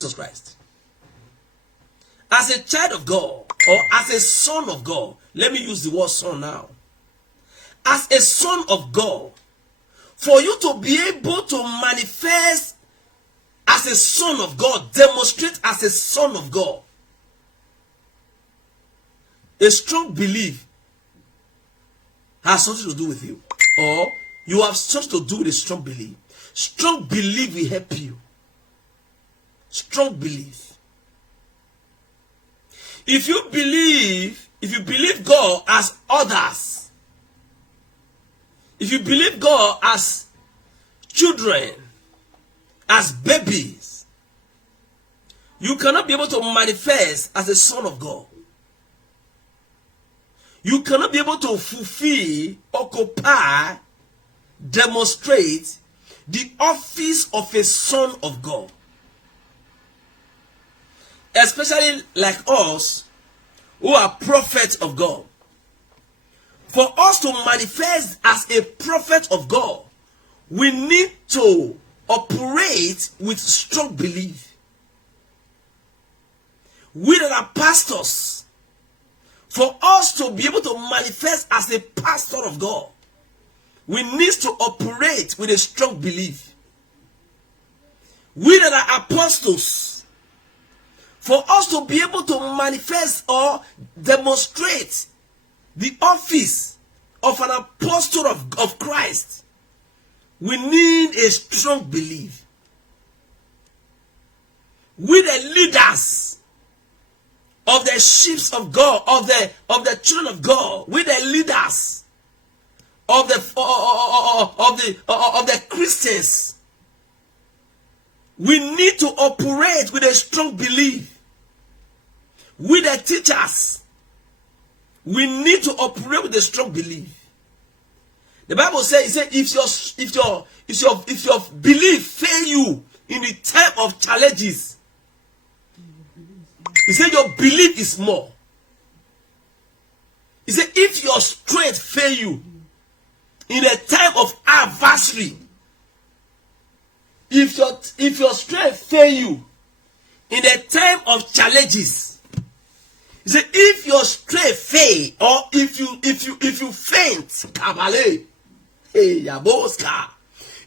Jesus Christ. As a child of God, or as a son of God, let me use the word son now. As a son of God, for you to be able to manifest as a son of God, demonstrate as a son of God, a strong belief has something to do with you, or you have something to do with a strong belief. Strong belief will help you. Strong belief. If you believe God as others, if you believe God as children, as babies, you cannot be able to manifest as a son of God. You cannot be able to fulfill, occupy, demonstrate the office of a son of God. Especially like us who are prophets of God. For us to manifest as a prophet of God, we need to operate with strong belief. We that are pastors, for us to be able to manifest as a pastor of God, we need to operate with a strong belief. We that are apostles, for us to be able to manifest or demonstrate the office of an apostle of Christ, we need a strong belief. We the leaders of the sheep of God, of the children of God, we the leaders of the Christians, we need to operate with a strong belief. We the teachers, we need to operate with a strong belief. The Bible says, if your belief fail you in the time of challenges, he said your belief is small. He said if your strength fail you in a time of adversity, if your strength fail you in a time of challenges, he said if your strength fail, or if you faint, kabale, hey yaboska,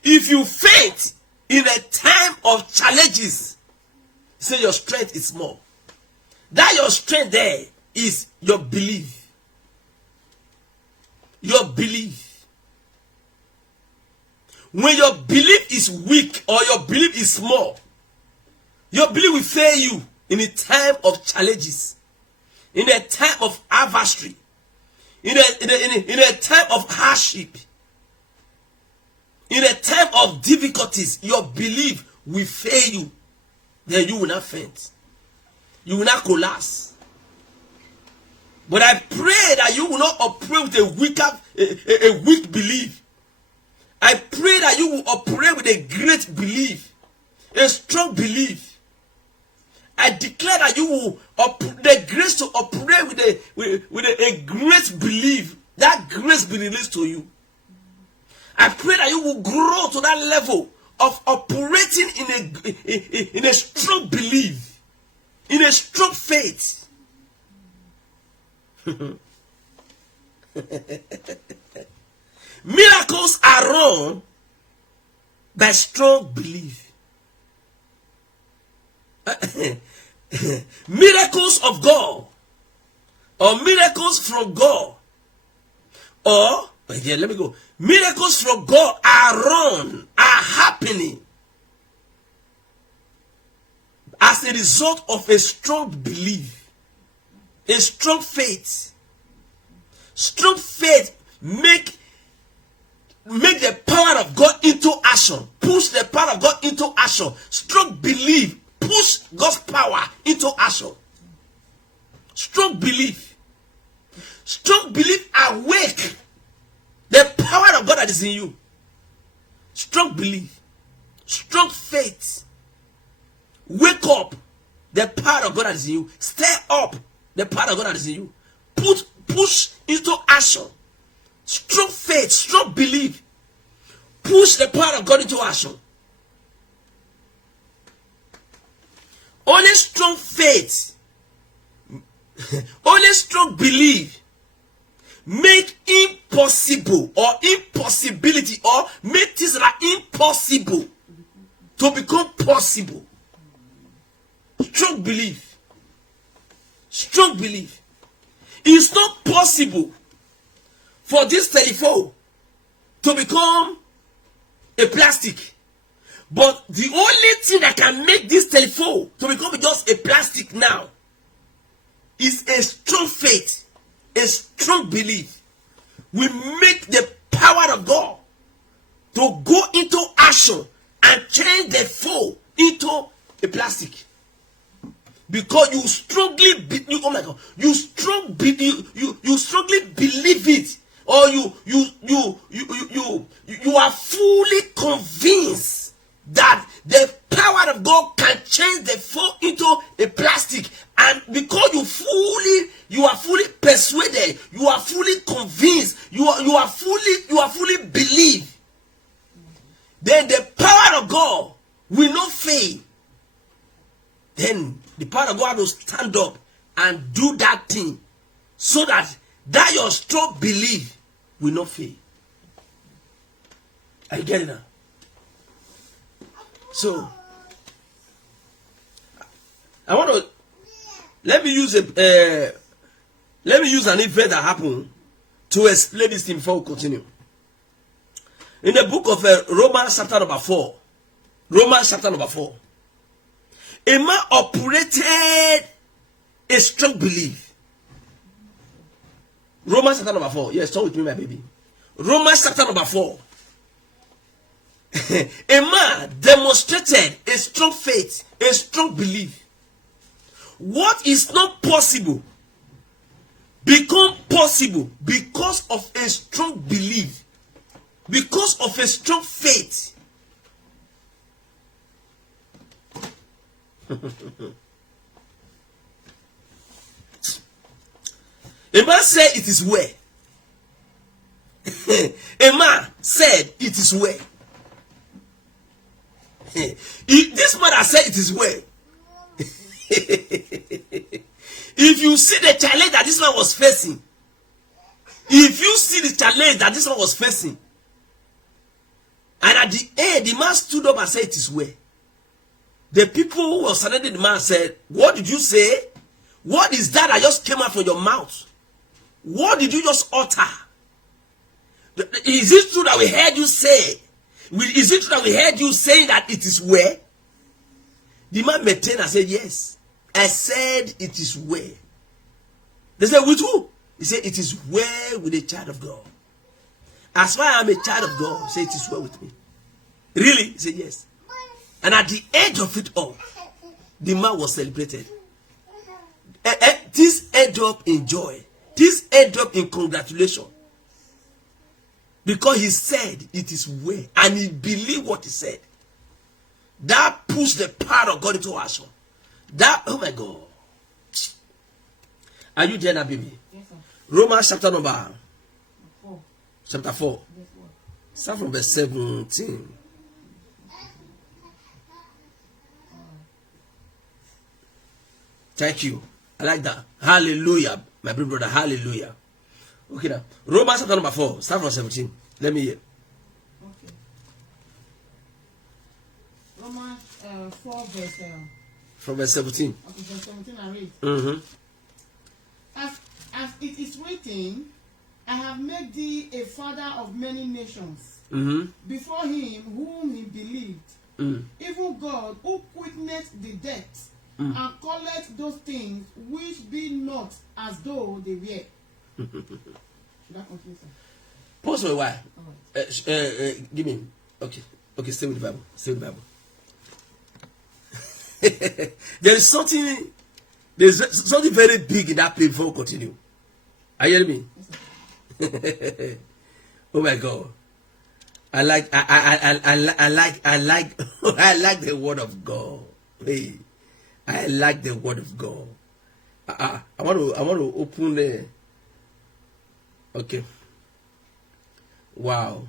if you faint in a time of challenges, he said your strength is small. That your strength there is your belief. Your belief. When your belief is weak or your belief is small, your belief will fail you in a time of challenges, in a time of adversity, in a time of hardship, in a time of difficulties. Your belief will fail you. Then you will not faint. You will not collapse. But I pray that you will not operate with a weak belief. I pray that you will operate with a great belief, a strong belief. I declare that you will the grace to operate with a great belief. That grace be released to you. I pray that you will grow to that level of operating in a strong belief, in a strong faith. Miracles are run by strong belief. Miracles of God, or miracles from God, or again, let me go. Miracles from God are happening as a result of a strong belief, a strong faith. Strong faith make the power of God into action. Push the power of God into action. Strong belief push God's power into action. Strong belief. Strong belief awake the power of God that is in you. Strong belief. Strong faith. Wake up the power of God that is in you. Stir up the power of God that is in you. Push into action. Strong faith, strong belief. Push the power of God into action. only strong faith, only strong belief make impossible or impossibility, or make things that are impossible to become possible. Strong belief. Strong belief. It's not possible for this telephone to become a plastic. But the only thing that can make this telephone to become just a plastic now is a strong faith, a strong belief. We make the power of God to go into action and change the phone into a plastic. Because you strongly oh my God, you strongly believe it, or you are fully convinced that the power of God can change the phone into a plastic. And because you are fully persuaded, you are fully convinced, you are fully believe, then the power of God will not fail. Then the power of God will stand up and do that thing, so that your strong belief will not fail. Are you getting it now? So I want to let me use an event that happened to explain this thing before we continue. In the book of Romans chapter number 4, a man operated a strong belief. Romans chapter number 4. Yes, talk with me, my baby. Romans chapter number 4. A man demonstrated a strong faith, a strong belief. What is not possible become possible because of a strong belief, because of a strong faith. A man said it is well. A man said it is well. This man has said it is well. If you see the challenge that this man was facing, and at the end the man stood up and said it is well, the people who were surrounding the man said, "What did you say? What is that just came out from your mouth? What did you just utter? Is it true that we heard you say? Is it true that we heard you saying that it is well?" The man maintained and said, "Yes, I said it is well." They said, "With who?" He said, "It is well with a child of God. As far as I am a child of God, say it is well with me." Really? He said, "Yes." And at the edge of it all, the man was celebrated. This ended up in joy. This ended up in congratulation. Because he said it is well, and he believed what he said. That pushed the power of God into action. That, oh my God. Are you there now, baby? Yes, sir. Romans chapter number 4. Chapter 4. Yes, start from verse 17. Thank you. I like that. Hallelujah, my big brother. Hallelujah. Okay now. Romans chapter number 4. Start from 17. Let me hear. Okay. Romans 4 verse from verse 17. Okay, verse 17 I read. Mm-hmm. As it is written, I have made thee a father of many nations, before him whom he believed, even God who quickeneth the dead, and calleth those things which be not as though they were. Should I continue, sir? Pause for a while. Right. Give me. Okay, stay with the Bible. Stay with the Bible. There's something very big in that place before we continue. Are you hearing me? Yes, oh my God. I like the word of God. Hey, I like the word of God. I want to open the. Okay. Wow.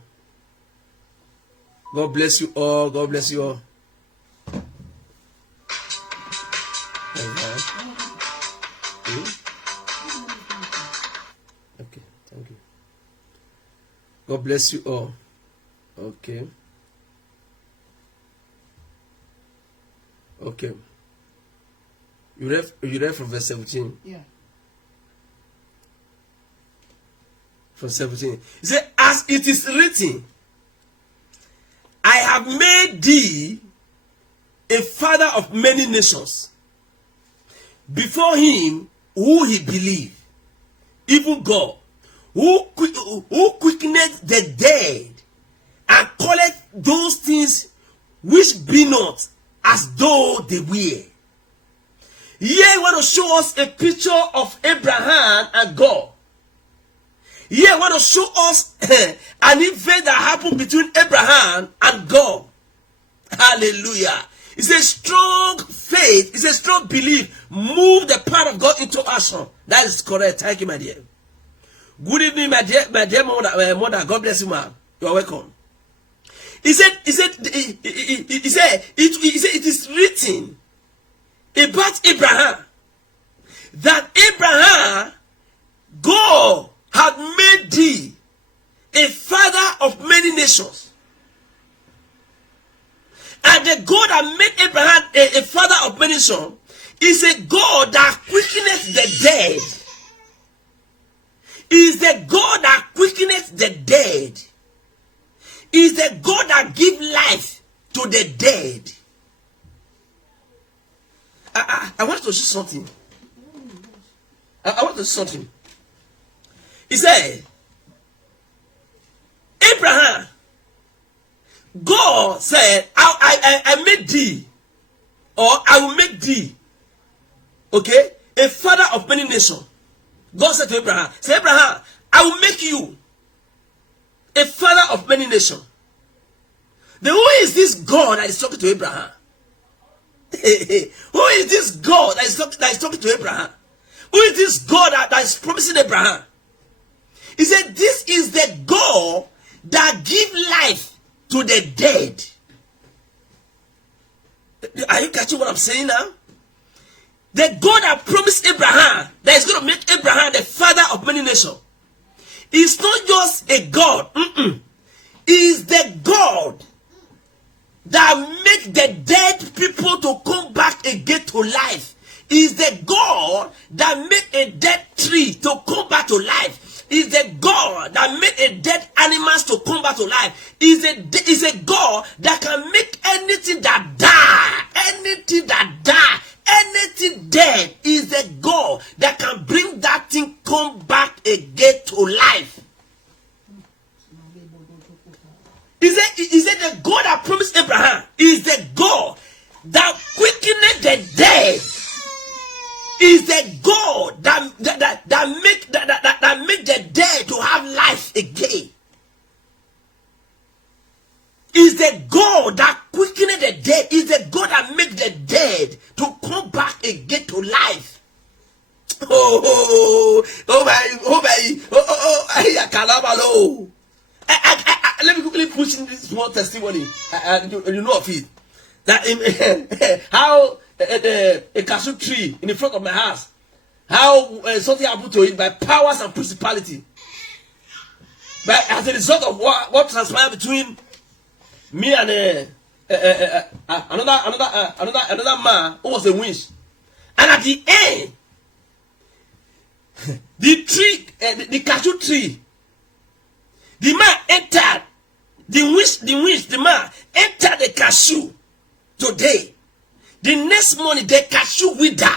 God bless you all. God bless you all. Okay, thank you. God bless you all. Okay. Okay. You read from verse 17. Yeah. From 17. He said, as it is written, I have made thee a father of many nations. Before him who he believed, even God, who quickeneth the dead, and calleth those things which be not as though they were. Here I want to show us a picture of Abraham and God. Here I want to show us an event that happened between Abraham and God. Hallelujah. It's a strong faith, it's a strong belief. Move the power of God into action. That is correct. Thank you, my dear. Good evening, my dear mother. God bless you, ma'am. You are welcome. He said, it is written about Abraham that Abraham, God had made thee a father of many nations. And the God that made Abraham a father of many nations is a God that quickeneth the dead. Is the God that quickeneth the dead. Is the God that gives life to the dead. I want to see something. I want to see something. He said, Abraham, God said, I made thee, or I will make thee, okay, a father of many nations. God said to Abraham, say, Abraham, I will make you a father of many nations. Then who is this God that is talking to Abraham? Who is this God that is talking to Abraham? Who is this God that is promising Abraham? He said, this is the God that gives life to the dead. Are you catching what I'm saying now? The God that promised Abraham that is going to make Abraham the father of many nations is not just a God. He is the God that make the dead people to come back again to life. He is the God that make a dead tree to come back to life. Is the God that made a dead animals to come back to life. Is a God that can make anything that die, anything dead. Is the God that can bring that thing come back again to life. Is it the God that promised Abraham? Is the God that quickened the dead? Is the God that make the dead to have life again? Is the God that quickened the dead? Is the God that make the dead to come back again to life? Let me quickly push in this small testimony. You know of it. That how a cashew tree in the front of my house, how something happened to it by powers and principality. But as a result of what transpired between me and another man who was a witch, and at the end, the cashew tree, the man entered. The man entered the cashew today. The next morning, the cashew wither.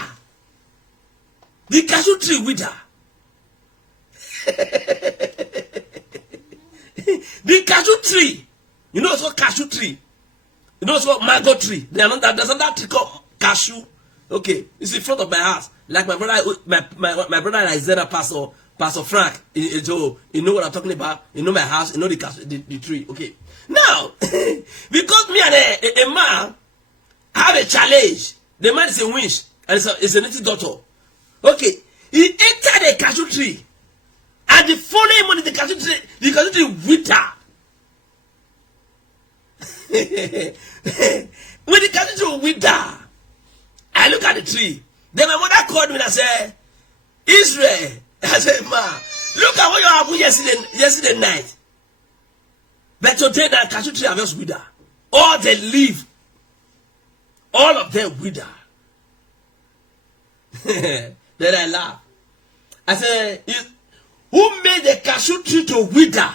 The cashew tree wither. The cashew tree. You know it's called cashew tree. You know it's called mango tree. There's another tree called cashew. Okay, it's in front of my house. Like my brother Isaiah, Pastor Frank. You know what I'm talking about. You know my house. You know the tree. Okay. Now, because me and a man have a challenge. The man is a winch and it's a native daughter. Okay, he entered the cashew tree, and the following morning the cashew tree wither. When the cashew tree wither, I look at the tree. Then my mother called me and said, Israel. I said, Ma, look at what you happened yesterday night. But today that cashew tree have just wither. All the leaf, all of them wither. Then I laugh. I said, who made the cashew tree to wither?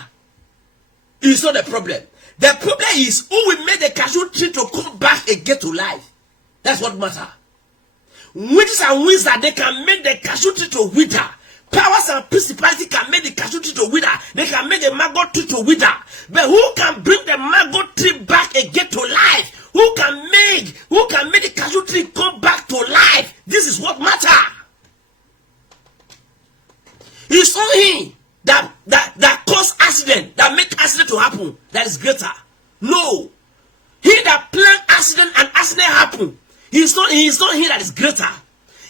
It's not the problem. The problem is who will make the cashew tree to come back again to life. That's what matters. Witches and wizards, they can make the cashew tree to wither. Powers and principalities can make the cashew tree to wither. They can make the maggot tree to wither. But who can bring the maggot tree back again to life? Who can make the cashew tree come back to life? This is what matters. It's only him that cause accident, that make accident to happen, that is greater. No. He that plan accident and accident happen. He's not he that is greater.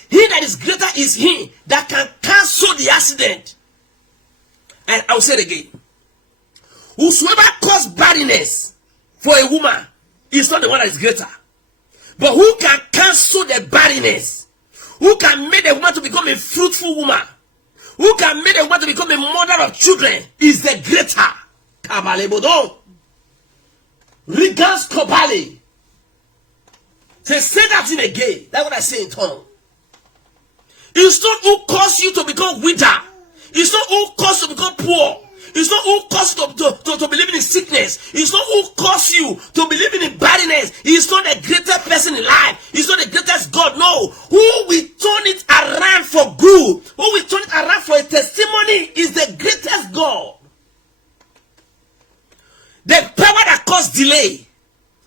He that is greater is he that can cancel the accident. And I'll say it again. Whosoever caused barrenness for a woman is not the one that is greater. But who can cancel the barrenness? Who can make the woman to become a fruitful woman? Who can make the woman to become a mother of children is the greater. Kabalebodo. Regas Kobali. Say that in again. That's what I say in tongue. It's not who caused you to become wither. It's not who caused you to become poor. It's not who caused you to be living in sickness. It's not who caused you to be living in barrenness. He's not the greatest person in life. He's not the greatest God. No. Who will turn it around for good, who will turn it around for a testimony is the greatest God. The power that caused delay,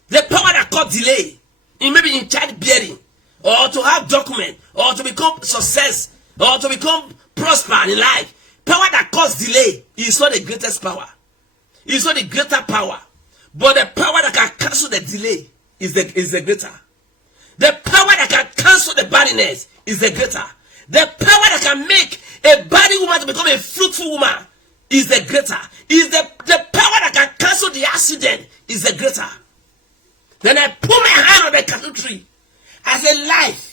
the power that caused delay, in maybe in childbearing, or to have document, or to become success, or to become prosper in life, power that caused delay is not the greatest power. It's not the greater power. But the power that can cancel the delay is the greater. The power that can cancel the barrenness is the greater. The power that can make a barren woman to become a fruitful woman is the greater. Is the power that can cancel the accident is the greater. Then I put my hand on the cashew tree as a life.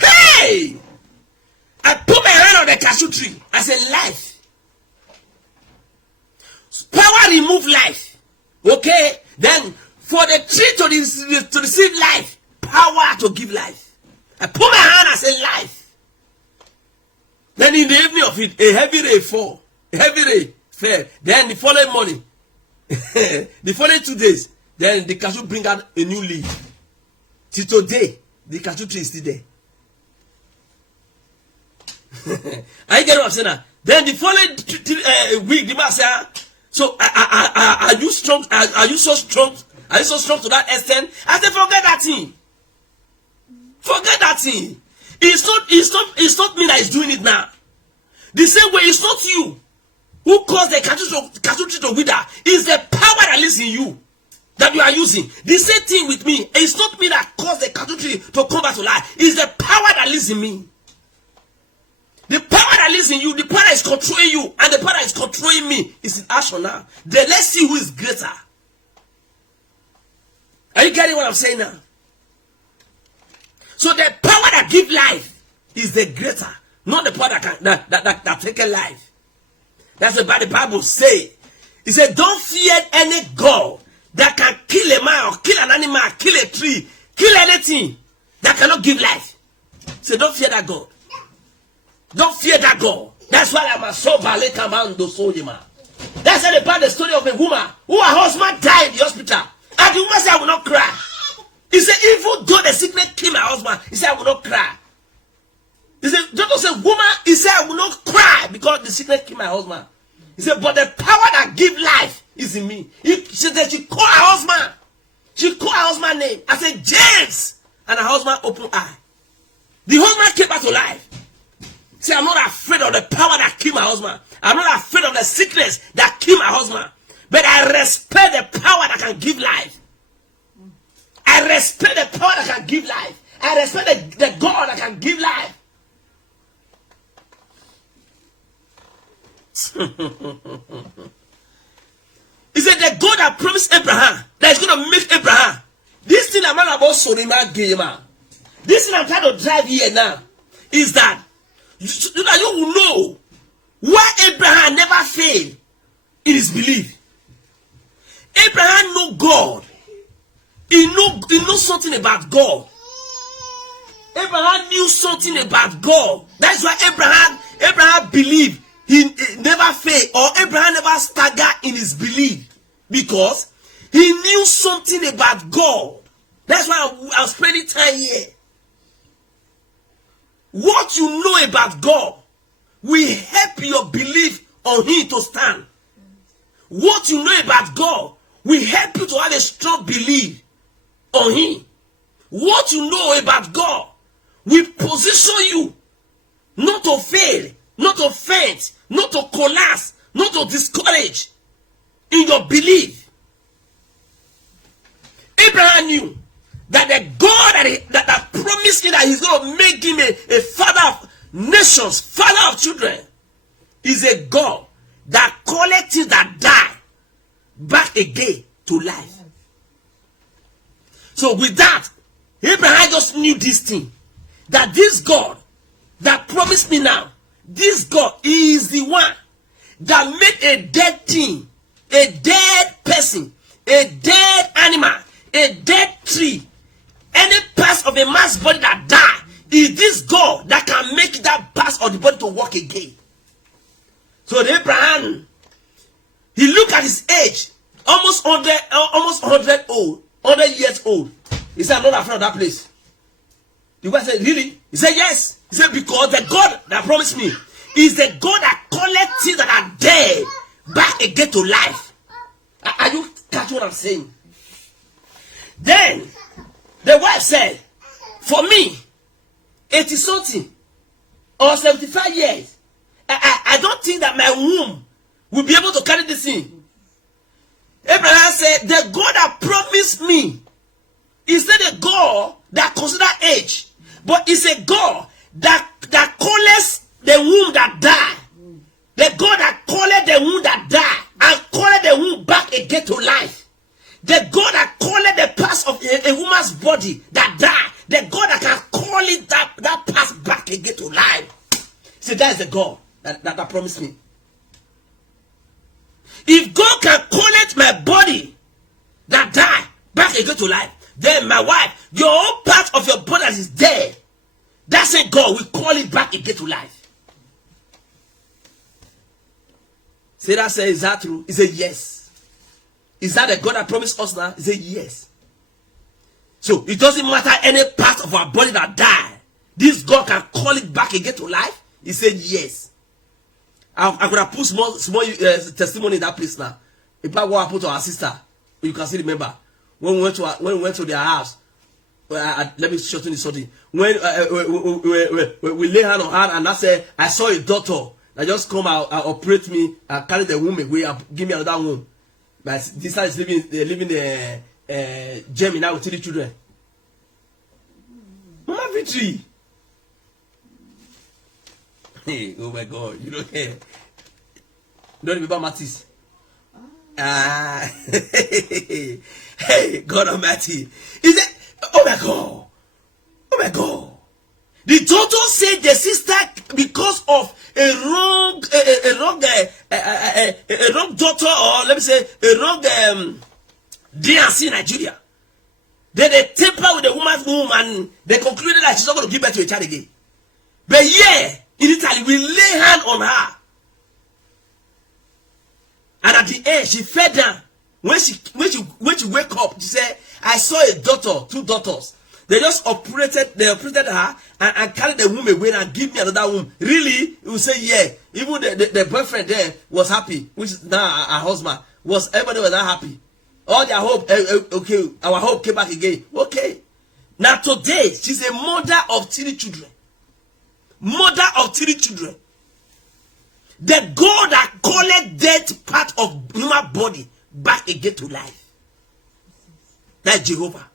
Hey! I put my hand on the cashew tree as a life. Power remove life. Okay? Then for the tree to receive life, power to give life. I put my hand as a life. Then in the evening of it, a heavy rain fall. A heavy rain fell. Then the following morning, the following 2 days, then the cashew bring out a new leaf. Till today, the cashew tree is still there. Are you getting what I'm saying now? Then the following week, the man said, so are you strong? Are you so strong? Are you so strong to that extent? I said, forget that thing. Forget that thing. It's not me that is doing it now. The same way, it's not you who caused the cashew tree to wither. It's the power that lives in you that you are using. The same thing with me. It's not me that caused the cashew tree to come back to life. It's the power that lives in me. The power that lives in you, the power that is controlling you, and the power that is controlling me is in action now. Then let's see who is greater. Are you getting what I'm saying now? So the power that gives life is the greater, not the power that takes life. That's what the Bible say. It said, don't fear any God that can kill a man or kill an animal, kill a tree, kill anything that cannot give life. So don't fear that God. Don't fear that God. That's why I'm a so ballet commando soldier. That's how they part the story of a woman who her husband died in the hospital. And the woman said, I will not cry. He said, even though the sickness killed my husband, he said, I will not cry. He said, doctor said, woman, he said, I will not cry because the sickness killed my husband. He said, but the power that gives life is in me. She said, she called her husband. She called her husband's name. I said, James. And her husband opened eye. The husband came back to life. Say, I'm not afraid of the power that killed my husband. I'm not afraid of the sickness that killed my husband. But I respect the power that can give life. I respect the power that can give life. I respect the God that can give life. He said, the God that promised Abraham, that is going to make Abraham thing I'm about Sorima Gamer, this thing I'm trying to drive here now, is that you will know why Abraham never failed in his belief. Abraham knew God. He knew something about God. Abraham knew something about God. That's why Abraham believed. He never failed, or Abraham never staggered in his belief, because he knew something about God. That's why I'm spending time here. What you know about God will help your belief on Him to stand. What you know about God will help you to have a strong belief on Him. What you know about God will position you not to fail, not to faint, not to collapse, not to discourage in your belief. Abraham knew that the God that promised him that he's going to make him a father of nations, father of children, is a God that calleth things that die back again to life. So with that, Abraham just knew this thing, that this God that promised me now, this God is the one that made a dead thing, a dead person, a dead animal, a dead tree, any parts of a man's body that die, is this God that can make that parts of the body to work again. So Abraham, he looked at his age, almost 100 years old. He said, I'm not afraid of that place. The guy said, really? He said, yes. He said, because the God that promised me is the God that collects things that are dead back again to life. Are you catching what I'm saying? Then the wife said, for me, 80 something or 75 years, I don't think that my womb will be able to carry this thing. Abraham said, the God that promised me is not a God that considers age, but it's a God that calls the womb that die. The God that calleth the womb that die and calleth the womb back again to life. The God that calleth the parts of a woman's body that die. The God that can call it that parts back again to life. See, that is the God that promised me. If God can collect my body that die back again to life, then my wife, your own part of your body that is dead, that same God will call it back again to life. Sarah said, is that true? He said, yes. Is that the God that promised us now? He said, yes. So it doesn't matter any part of our body that died. This God can call it back again to life. He said, yes. I could have put small testimony in that place now. About what happened to our sister. You can still remember. When we went to their house. Let me shorten this something. When we lay hand on her, and I said, I saw a doctor that just come out and operate me and carry the womb away and give me another womb. But this time is living the gem now with 3 children. Mama Victory. Hey, oh my God, you don't care. Don't remember Mattis. Hey, God Almighty. Is it? Oh my God. Oh my God. The doctor said the sister, because of a wrong doctor, or let me say a wrong DNC in Nigeria. Then they tamper with the woman's womb and they concluded that she's not going to give birth to a child again. But yeah, in Italy, we lay hand on her. And at the end, she fell down. When she wake up, she said, I saw a daughter, 2 daughters. They operated her and carried the womb away and give me another womb. Really? You will say, yeah. Even the boyfriend there was happy, which is now her husband. Everybody was not happy. All their hope, okay, our hope came back again. Okay. Now today, she's a mother of 3 children. Mother of 3 children. The God that called death part of human body back again to life. That's Jehovah.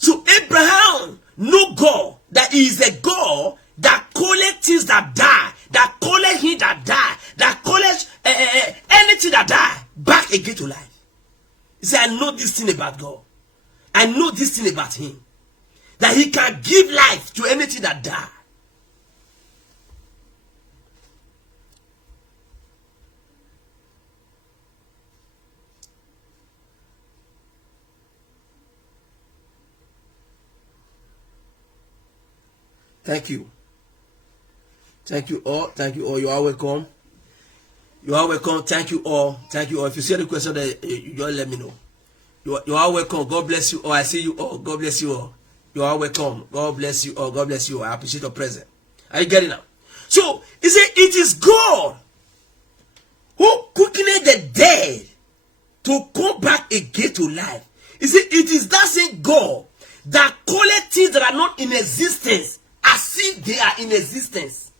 So Abraham knew God, that he is a God that calleth things that die, that calleth him that die, that calleth anything that die back again to life. He said, I know this thing about God. I know this thing about him, that he can give life to anything that dies. Thank you. Thank you all. Thank you all. You are welcome. You are welcome. Thank you all. Thank you all. If you see any question, you just let me know. You are welcome. God bless you all. I see you all. God bless you all. You are welcome. God bless you all. God bless you all. I appreciate your presence. Are you getting now? So, he said, it is God who quickened the dead to come back again to life. He said, it is that same God that calleth things that are not in existence as if they are in existence.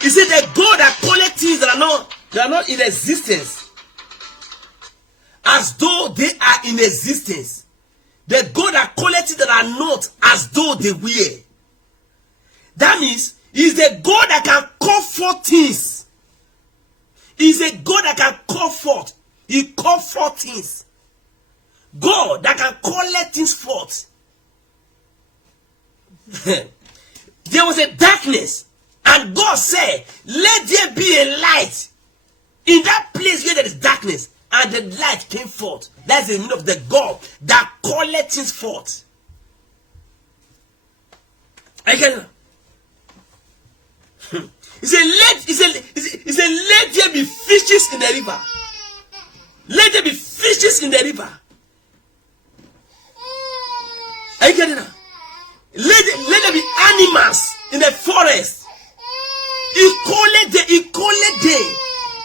He said, the God that calleth things that are not in existence as though they are in existence. The God that calleth things that are not as though they were. That means he's the God that can call forth things. He's a God that can call forth. He call forth things. God that can call things forth. There was a darkness, and God said, let there be a light. In that place where there is darkness, and the light came forth. That's the meaning of the God that calleth things forth. Again, he said, let there be fishes in the river. Let there be fishes in the river. Are you getting that? Let there be animals in the forest. He called them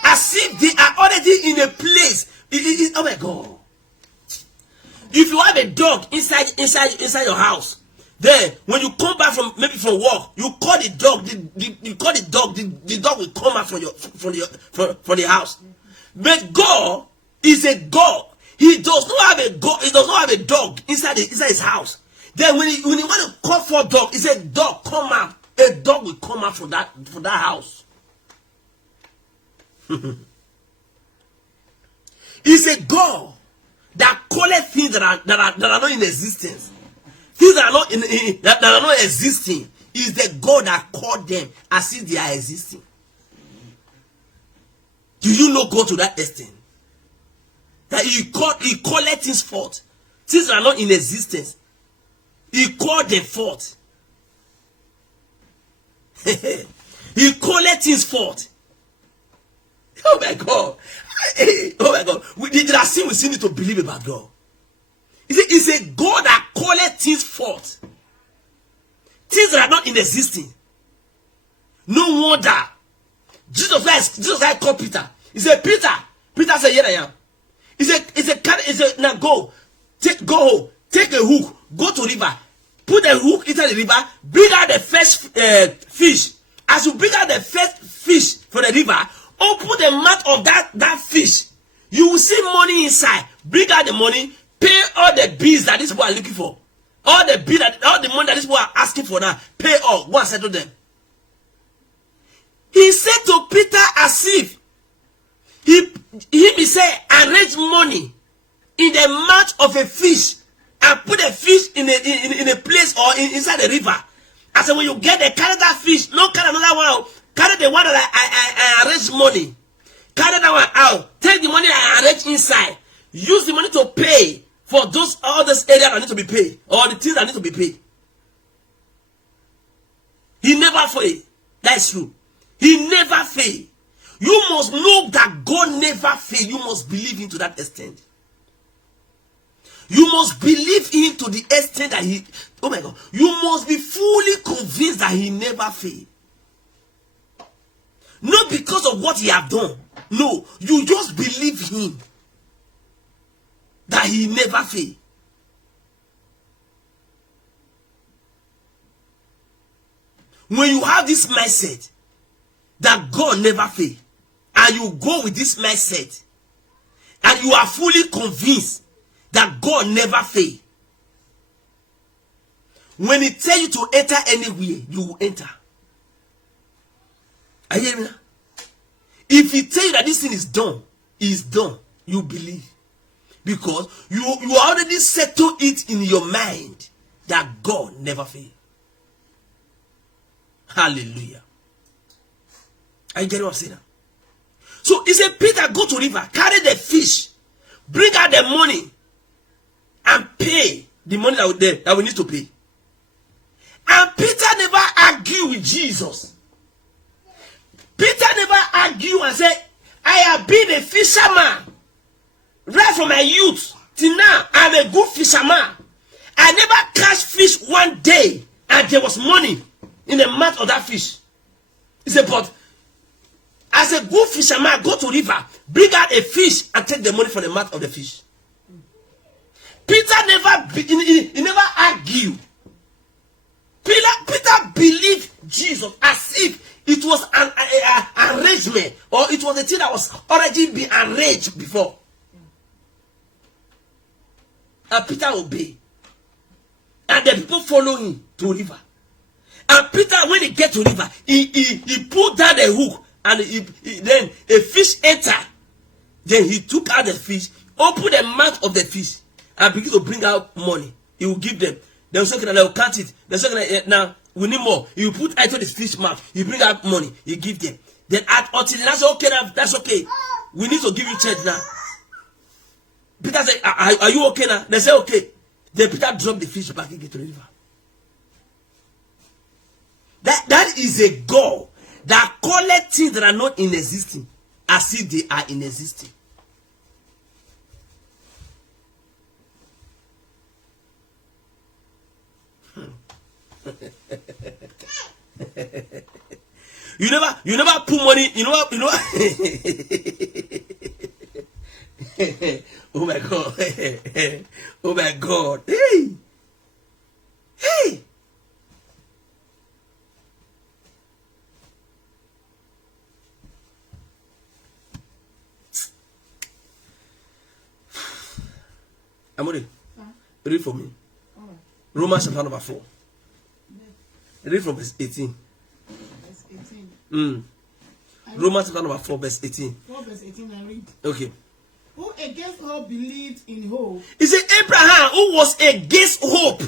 as if they are already in a place. Oh my God! If you have a dog inside your house, then when you come back from work, you call the dog. The dog will come out from the house. But God is a God. He does not have a God. He does not have a dog inside his house. Then when he want to call for a dog, he said, "Dog, come out." A dog will come out from that house. He's a God that calleth things that are not in existence. Things that are not existing. Is the God that called them as if they are existing. Do you know God to that extent? That he called things forth. Things that are not in existence. He called them forth. He called things forth. Oh my God. Oh my God. There are things we still need to believe about God. It's a God that calleth things forth. Things that are not in existing. No wonder. Jesus Christ called Peter. He said, Peter. Peter said, here I am. He said, now go. Go. Take a hook. Go to river. Put the hook inside the river. Bring out the first fish. As you bring out the first fish from the river, open the mouth of that fish. You will see money inside. Bring out the money. Pay all the bills that these people are looking for. All the money that these people are asking for now. Pay all. Go and settle them. He said to Peter as if he said, arrange money in the mouth of a fish and put a fish in a place or inside the river. I said, when you get there, carry that fish. No, carry another one. Carry the one that I arrange money. Carry that one out. Take the money I arrange inside. Use the money to pay for all those areas that need to be paid. Or the things that need to be paid. He never failed. That's true. He never failed. You must know that God never failed. You must believe him to that extent. You must believe him to the extent that he, oh my God, you must be fully convinced that he never failed. Not because of what he have done. No, you just believe him that he never failed. When you have this mindset that God never failed, and you go with this mindset, and you are fully convinced that God never failed, when he tells you to enter anywhere, you will enter. Are you hearing me now? If he tells you that this thing is done, it is done, you believe. Because you already settled it in your mind that God never fails. Hallelujah. Are you getting what I'm saying now? So he said, Peter, go to river, carry the fish, bring out the money, and pay the money that we need to pay. And Peter never argued with Jesus. Peter never argued and said, I have been a fisherman right from my youth till now. I'm a good fisherman. I never catch fish one day and there was money in the mouth of that fish. He said, but as a good fisherman, go to river, bring out a fish and take the money from the mouth of the fish. Peter never argued. Peter believed Jesus as if it was an arrangement, or it was a thing that was already been arranged before. And Peter obeyed. And the people follow him to river. And Peter, when he get to river, he pulled down the hook, and then a fish entered. Then he took out the fish, opened the mouth of the fish, and began to bring out money. He will give them. They will say, they will count it. They will say, now we need more. You put it into the fish mouth. You bring out money. You give them. Then until that's okay. Now that's okay. We need to give you change now. Peter said, are you okay now? They say okay. Then Peter dropped the fish back and get to the river. That is a God that calleth things that are not in existing as if they are in existing. You never put money, oh my God. Oh my God. Hey. Amore, read for me. Romans chapter number 4. Read from verse 18. Verse 18. Romans chapter number 4, verse 18. 4 verse 18, I read. Okay. Who against hope believed in hope. He said Abraham, who was against hope.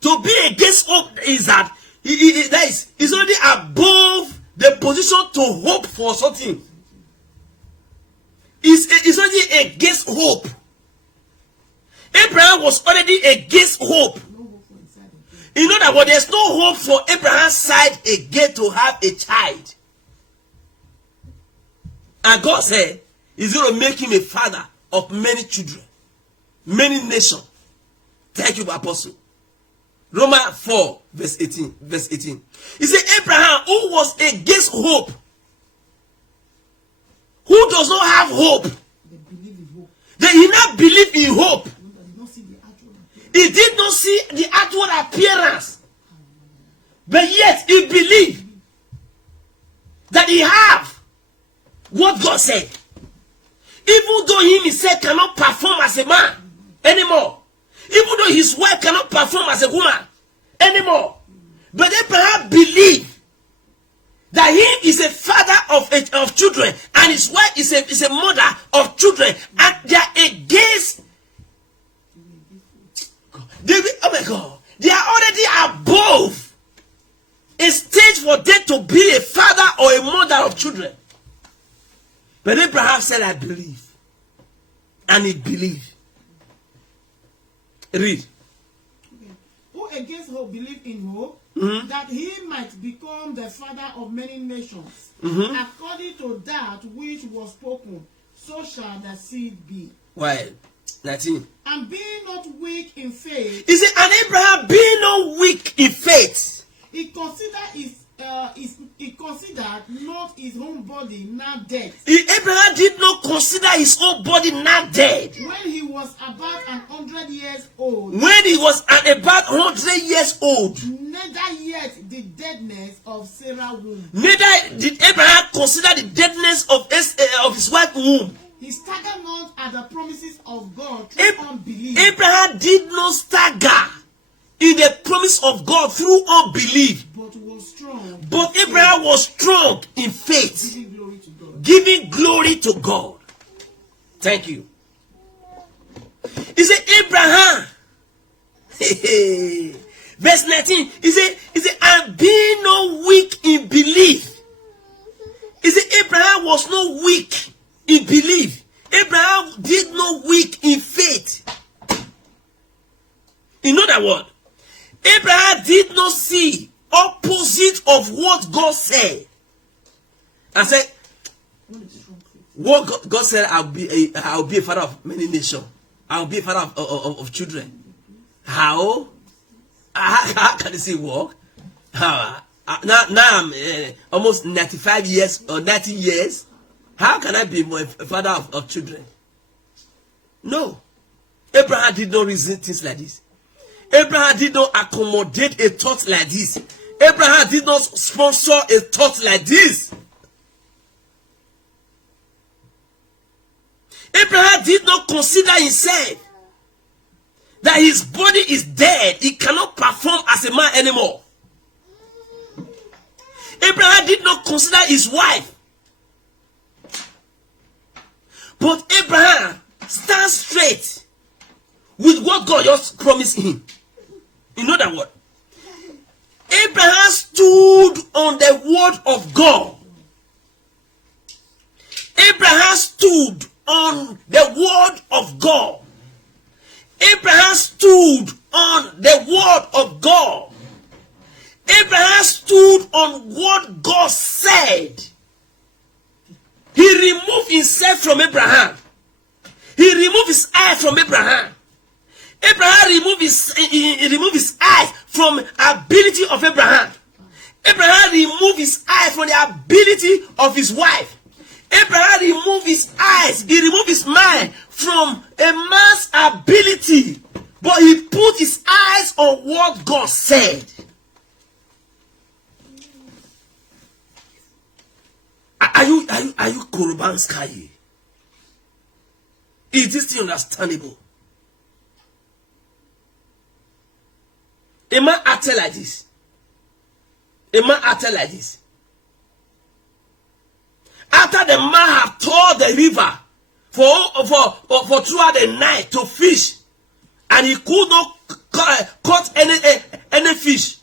To be against hope is that he's already above the position to hope for something. He's already against hope. Abraham was already against hope. You know that what, there's no hope for Abraham's side again to have a child. And God said he's going to make him a father of many children, many nations. Thank you, Apostle. Romans 4, verse 18. He said Abraham, who was against hope, who does not have hope, They believe in hope. they did not believe in hope. He did not see the actual appearance. He did not see the outward appearance, but yet he believed that he have what God said. Even though he himself cannot perform as a man anymore, even though his wife cannot perform as a woman anymore, but Abraham believed that he is a father of children, and his wife is a mother of children, and they are against. Oh my God, they are already above a stage for them to be a father or a mother of children. But Abraham said, I believe. And he believed. Read. Okay. Who against hope believed in hope, that he might become the father of many nations, according to that which was spoken, so shall the seed be. Why? 19. And being not weak in faith, He said, and Abraham being not weak in faith, he considered not his own body now dead. Abraham did not consider his own body not dead. When he was about 100 years old. When he was about 100 years old. Neither yet the deadness of Sarah's womb. Neither did Abraham consider the deadness of his wife's womb. He staggered not at the promises of God through unbelief. Abraham did not stagger in the promise of God through unbelief. But was strong. But Abraham was strong in faith. Giving glory to God. Giving glory to God. Thank you. 13, he said, and being no weak in belief. He said, Abraham was not weak in belief. Abraham did not weak in faith. In other words, Abraham did not see opposite of what God said. And said, what God said, I'll be a father of many nations. I'll be a father of children. How can you say work? Now I'm almost 95 years or 90 years. How can I be a father of children? No. Abraham did not reason things like this. Abraham did not accommodate a thought like this. Abraham did not sponsor a thought like this. Abraham did not consider himself that his body is dead. He cannot perform as a man anymore. Abraham did not consider his wife. But Abraham stands straight with what God just promised him. In other words, Abraham stood on the word of God. Abraham stood on the word of God. Abraham stood on the word of God. Abraham stood on what God said. He removed himself from Abraham. He removed his eye from Abraham. Abraham removed his eyes from ability of Abraham. Abraham removed his eyes from the ability of his wife. Abraham removed his eyes. He removed his mind from a man's ability. But he put his eyes on what God said. Are you Korobanskaye? Is this thing understandable? A man acted like this. A man acted like this. After the man have toured the river for throughout the night to fish, and he could not caught any fish.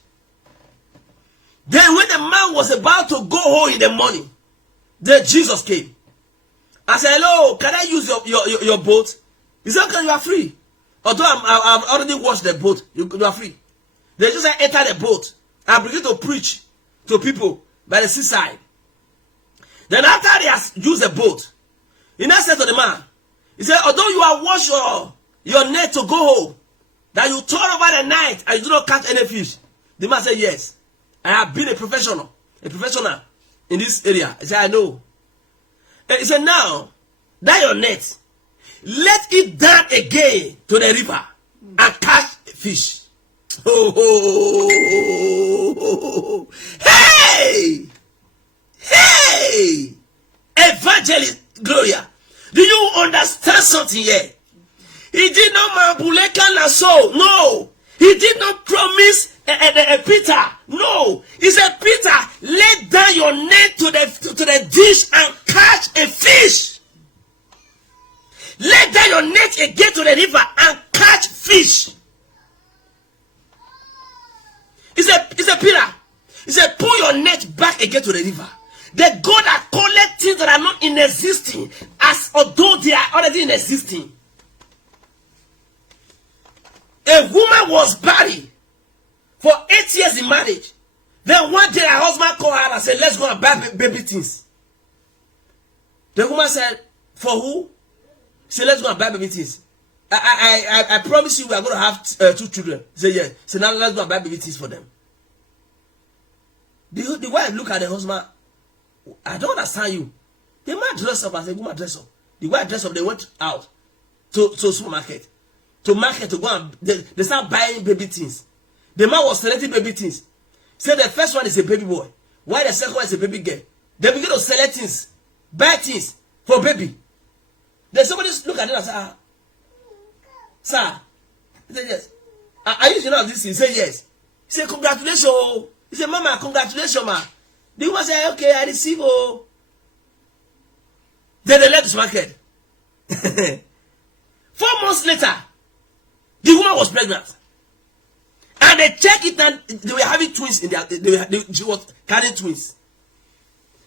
Then when the man was about to go home in the morning, then Jesus came. I said, hello, can I use your boat? He said, okay, you are free. Although I've already washed the boat, you are free. They just enter the boat and begin to preach to people by the seaside. Then after they have used the boat, he now said to the man, he said, although you have washed your net to go home, that you turn over the night and you do not catch any fish. The man said, yes, I have been a professional in this area. He said, I know. And he said, now, that your net, let it down again to the river and catch fish. Oh, hey! Hey! Evangelist Gloria, do you understand something here? He did not manipulate and so. No. He did not promise Peter. No. He said, Peter, let down your net to the dish and catch a fish. Let down your net again to the river and catch fish. He said, Peter, he said, pull your net back again to the river. The God that collect things that are not in existing as although they are already in existing. A woman was married for 8 years in marriage. Then one day her husband called her and said, let's go and buy baby things. The woman said, for who? She said, let's go and buy baby things. I promise you we are going to have 2 children. He said, yes. So now let's go and buy baby things for them. The wife look at the husband. I don't understand you. The man dressed up and said, woman dress up. The wife dressed up, they went out to supermarket. To market to go and they start buying baby things. The man was selecting baby things. Said the first one is a baby boy. Why the second one is a baby girl? They begin to select things, buy things for baby. Then somebody look at it and say, sir. He said, yes. Are you sure of this? He said, yes. He said, congratulations. He said, mama, congratulations, ma. The woman said, okay, I receive. Oh. Then they left the market. 4 months later, the woman was pregnant. And And they checked it and they were having twins in their, she was carrying twins.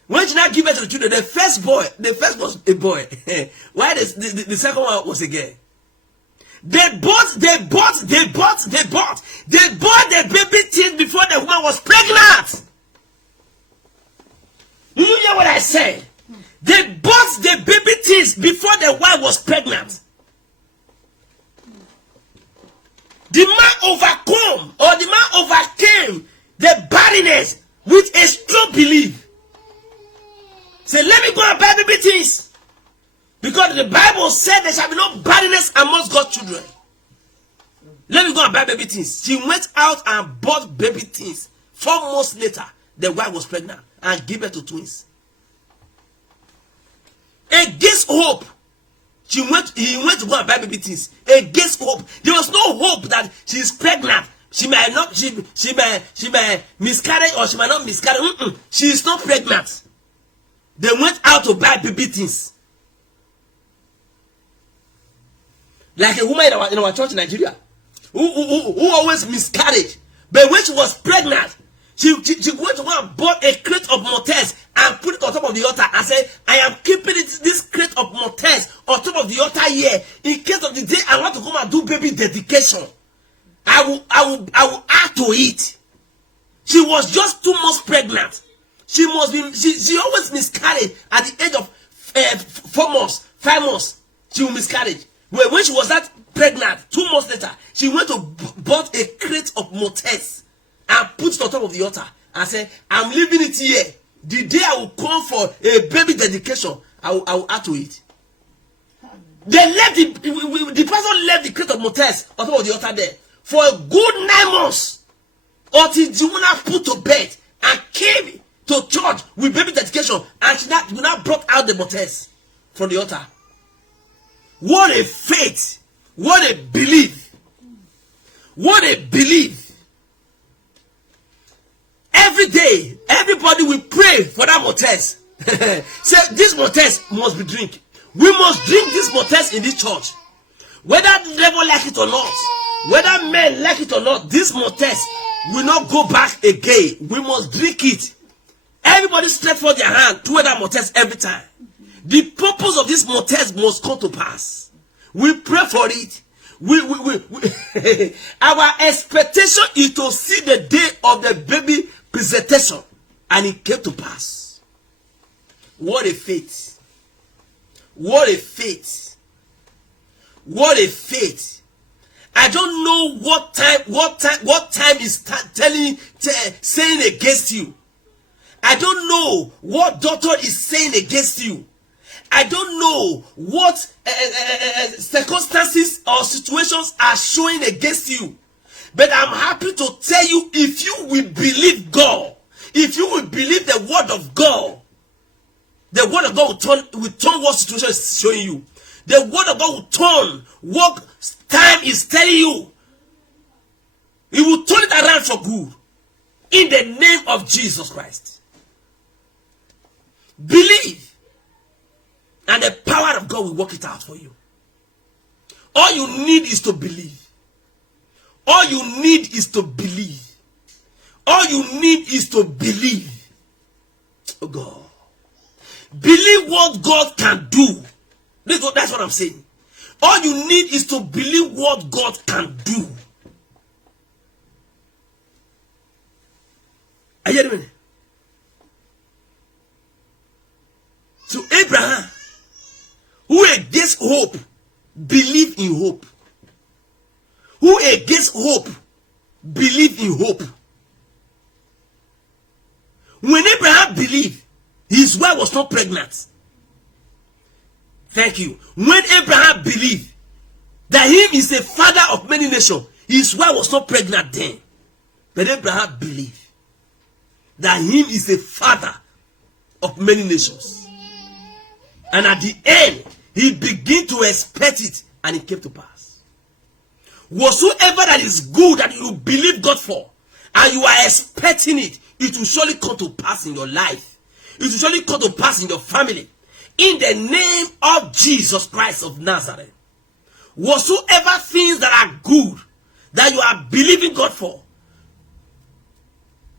When she now gave birth to the children, the first was a boy, while the second one was a girl. They bought the baby things before the woman was pregnant. Do you hear what I said? They bought the baby things before the wife was pregnant. The man overcame the barrenness with a strong belief. Say, let me go and buy baby things. Because the Bible said there shall be no barrenness amongst God's children. Let me go and buy baby things. She went out and bought baby things. 4 months later, the wife was pregnant and gave birth to twins. Against hope, he went to go and buy baby things. Against hope, there was no hope that she is pregnant. She may miscarry or she might not miscarry. She is not pregnant. They went out to buy baby things. Like a woman in our church in Nigeria who always miscarried. But when she was pregnant, she went to go and bought a crate of mortars and put it on top of the altar and said, I am keeping this crate of mortars on top of the altar here. In case of the day I want to come and do baby dedication, I will add to it. She was just 2 months pregnant. She always miscarried at the age of 4 months, 5 months. She will miscarry. When she was that pregnant, 2 months later, she went to bought a crate of mortars and put it on top of the altar and said, I'm leaving it here. The day I will come for a baby dedication, I will add to it. They left the person left the crate of mortars on top of the altar there for a good 9 months until the woman put to bed and came to church with baby dedication, and she now brought out the mortars from the altar. What a faith! What a belief! What a belief! Every day, everybody will pray for that mortars. Say, this mortars must be drink. We must drink this mortars in this church. Whether the devil like it or not, whether men like it or not, this mortars will not go back again. We must drink it. Everybody stretch forth their hand toward that mortars every time. The purpose of this mortars must come to pass. We pray for it. Our expectation is to see the day of the baby presentation, and it came to pass. What a faith! What a faith! What a faith! I don't know what time is saying against you. I don't know what doctor is saying against you. I don't know what circumstances or situations are showing against you. But I'm happy to tell you, if you will believe God, if you will believe the word of God, the word of God will turn what situation is showing you. The word of God will turn what time is telling you. It will turn it around for good. In the name of Jesus Christ. Believe, and the power of God will work it out for you. All you need is to believe. All you need is to believe. All you need is to believe. Oh God. Believe what God can do. That's what I'm saying. All you need is to believe what God can do. Are you hearing me? So Abraham, who against hope, believe in hope. Who against hope, believe in hope. When Abraham believed, his wife was not pregnant. Thank you. When Abraham believed that he is the father of many nations, his wife was not pregnant then. But Abraham believed that he is the father of many nations. And at the end, he began to expect it, and it came to pass. Whatsoever that is good that you believe God for, and you are expecting it, it will surely come to pass in your life. It will surely come to pass in your family. In the name of Jesus Christ of Nazareth. Whatsoever things that are good, that you are believing God for,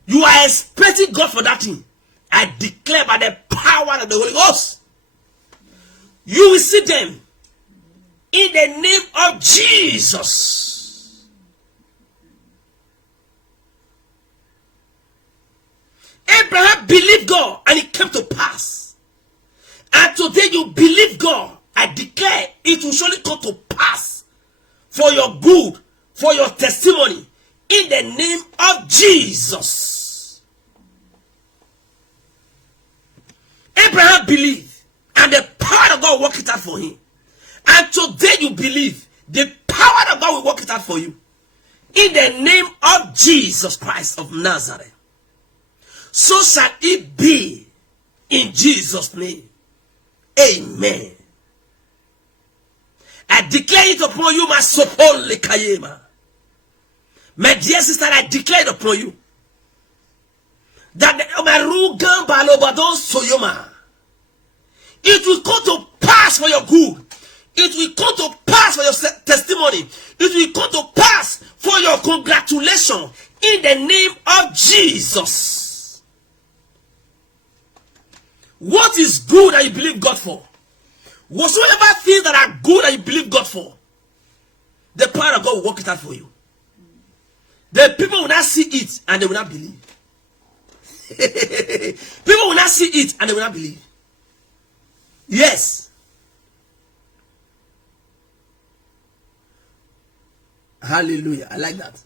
You are expecting God for that thing. I declare by the power of the Holy Ghost, you will see them in the name of Jesus. Abraham believed God and it came to pass. And today you believe God. I declare it will surely come to pass for your good, for your testimony, in the name of Jesus. Abraham believed, and the power of God worked it out for him. And today you believe, the power of God will work it out for you. In the name of Jesus Christ of Nazareth. So shall it be in Jesus' name. Amen. I declare it upon you, my Sopol Lekayema. My dear sister, I declare it upon you that it will come to pass for your good. It will come to pass for your testimony. It will come to pass for your congratulation in the name of Jesus. What is good that you believe God for? Whatsoever things that are good that you believe God for, the power of God will work it out for you. The people will not see it and they will not believe. People will not see it and they will not believe. Yes. Hallelujah. I like that.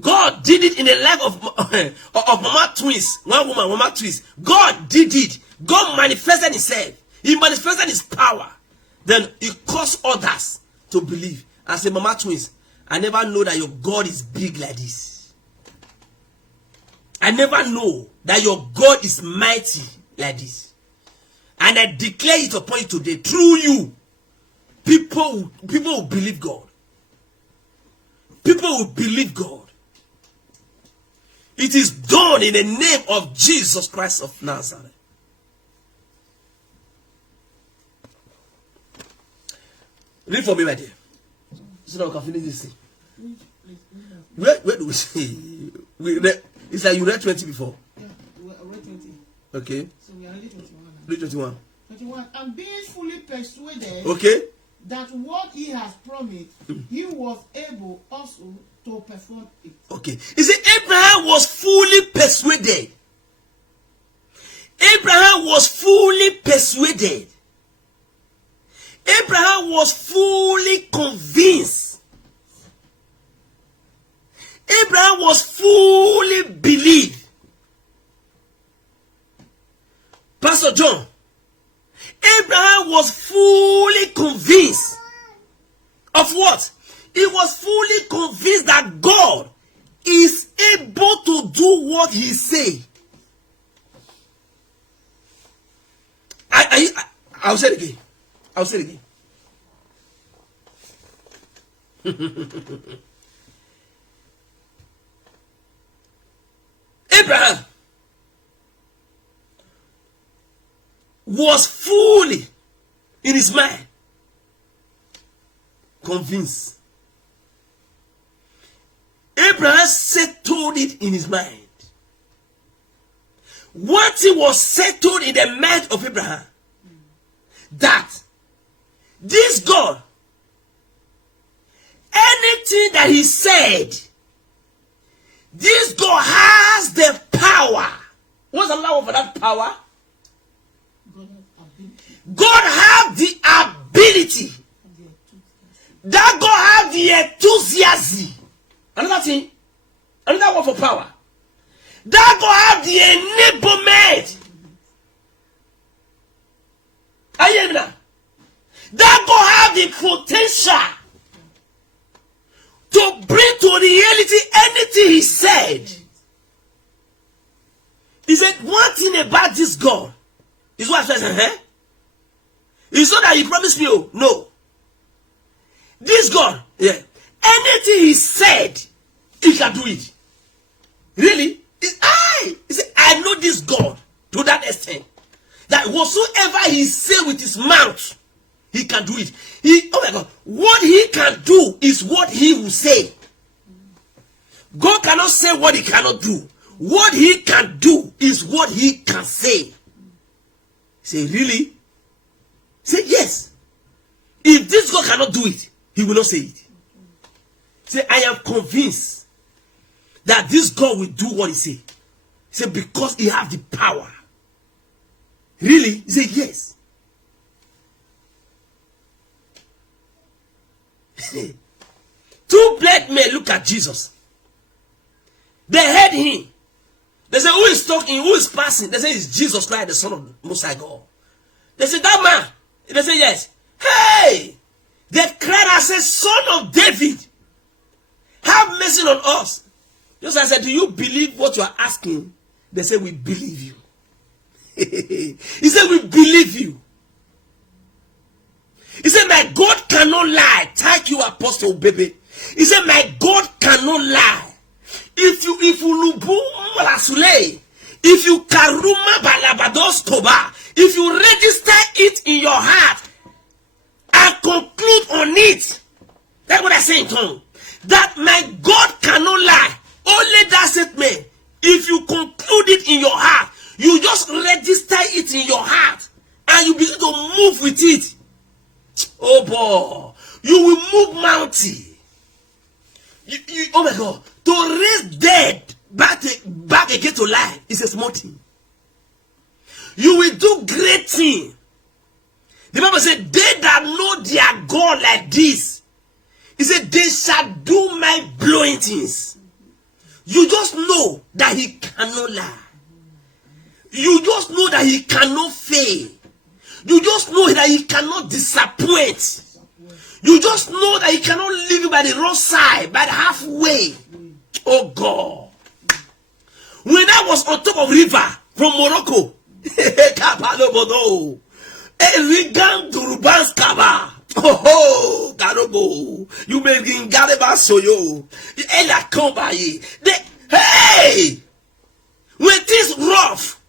God did it in the life of Mama Twins. One woman, Mama Twins. God did it. God manifested himself. He manifested his power. Then he caused others to believe. And say, Mama Twins, I never know that your God is big like this. I never know that your God is mighty like this. And I declare it upon you today. Through you, people will believe God. People will believe God. It is done in the name of Jesus Christ of Nazareth. Read for me, my dear. So that we can finish this thing. Where do we see? It's like you read 20 before. Yeah, we read 20. Okay. So we are reading 21 now. Read 21. 21. And being fully persuaded, okay, that what he has promised, he was able also to perform it. Okay. You see, Abraham was fully persuaded. Abraham was fully persuaded. Abraham was fully convinced. Abraham was fully believed. Pastor John, Abraham was fully convinced of what? He was fully convinced that God is able to do what he said. I'll say it again. I'll say it again. Abraham was fully in his mind convinced. Abraham settled it in his mind. One thing was settled in the mind of Abraham, that this God, anything that he said, this God has the power. What's the law for that power? God have the ability. That God have the enthusiasm. Another thing, another word for power. That God have the enablement. Are you hearing that? That God have the potential to bring to reality anything he said. He said, one thing about this God is what I said, it's not that he promised me, oh, no. This God, yeah, anything he said, he can do it. Really? He said, I know this God to that extent, that whatsoever he say with his mouth, he can do it. Oh my God, what he can do is what he will say. God cannot say what he cannot do. What he can do is what he can say. Say, really? Say, yes. If this God cannot do it, he will not say it. Say, I am convinced that this God will do what he say. Say, because he has the power. Really? He said, yes. Two blind men look at Jesus. They heard him. They say, who is talking? Who is passing? They say, it's Jesus Christ, the Son of the Most High God. They say, that man. They say, yes. Hey! They cried and said, Son of David, have mercy on us. Just I said, do you believe what you are asking? They say, we believe you. He said, we believe you. He said, my God cannot lie. Thank you, Apostle Baby. He said, my God cannot lie. If you lubu malasule, if you karuma balabados toba, if you register it in your heart and conclude on it, that's what I say in tongue. That my God cannot lie. Only that statement. If you conclude it in your heart, you just register it in your heart and you begin to move with it. Oh boy, you will move mountain. Oh my God, to raise dead back again to life is a small thing. You will do great thing. The Bible said, they that know their God like this, he said, they shall do my blowing things. You just know that he cannot lie. You just know that he cannot fail. You just know that he cannot disappoint. You just know that he cannot leave you by the roadside, by the halfway. Oh God. When I was on top of river from Morocco, oh, Garobo, you making Gareba Soyo, Ella Kombaye. Hey, when this rough,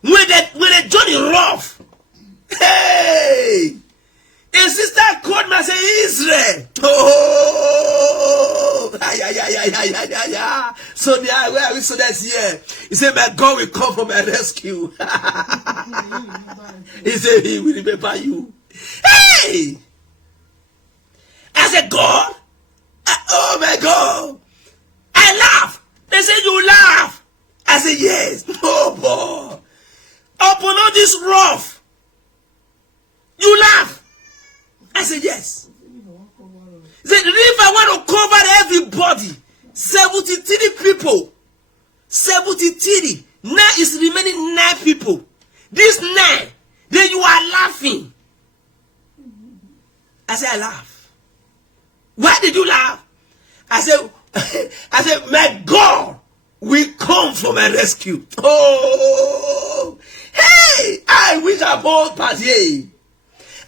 when the journey rough, hey, a sister called me and said, Israel. Oh, yeah. So there, where are we? So that's here. He said, my God will come for my rescue. He said, he will remember you. Hey! I said, God? Oh my God. I laugh. They said, you laugh. I said, yes. Oh boy. Upon all this rough, you laugh. I said, yes. He said, the river want to cover everybody. 73 people. 73. Now is remaining 9 people. This 9, then you are laughing. I said, I laugh. Why did you laugh? I said, my God will come for my rescue. Oh, hey, I wish I bought party.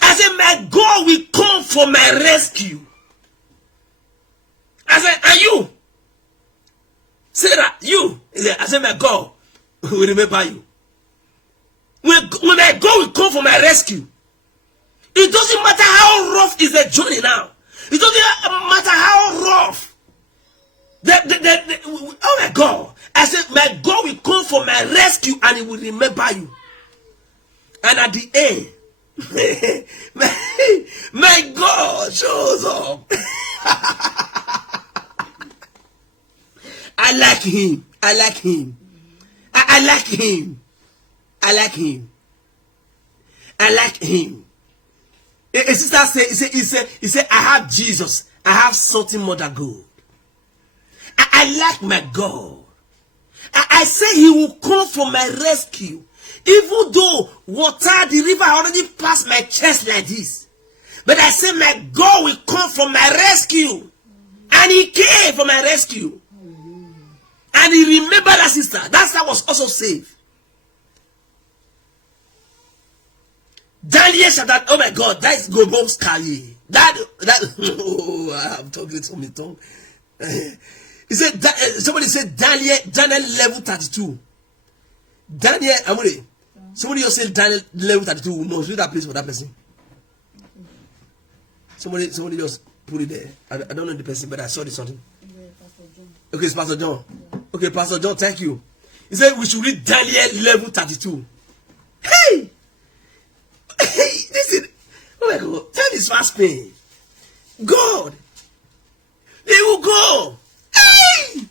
I said, my God will come for my rescue. I said, and you? Sarah, you? I said, my God will remember you. When my God will come for my rescue, it doesn't matter how rough is the journey now. It doesn't matter how rough. Oh my God. I said, my God will come for my rescue and he will remember you. And at the end, my God shows up. I like him. I like him. I like him. I like him. I like him. A sister he said, I have Jesus. I have something more than gold. I like my God. I say he will come for my rescue. Even though water, the river already passed my chest like this. But I say my God will come for my rescue. And he came for my rescue. And he remembered that sister. That sister was also saved. Daniel said that, oh my God, that is Gobon's career. That oh, I'm talking to me tongue. He said, somebody said Daniel level 32. Daniel, Amore, somebody else said Daniel level 32. No, read that place for that person. Somebody just put it there. I don't know the person, but I saw this something. Okay, it's Pastor John. Okay, Pastor John, thank you. He said we should read Daniel 11:32. Hey! Hey, listen. Oh my God, time is fast spent. God, He will come. Hey!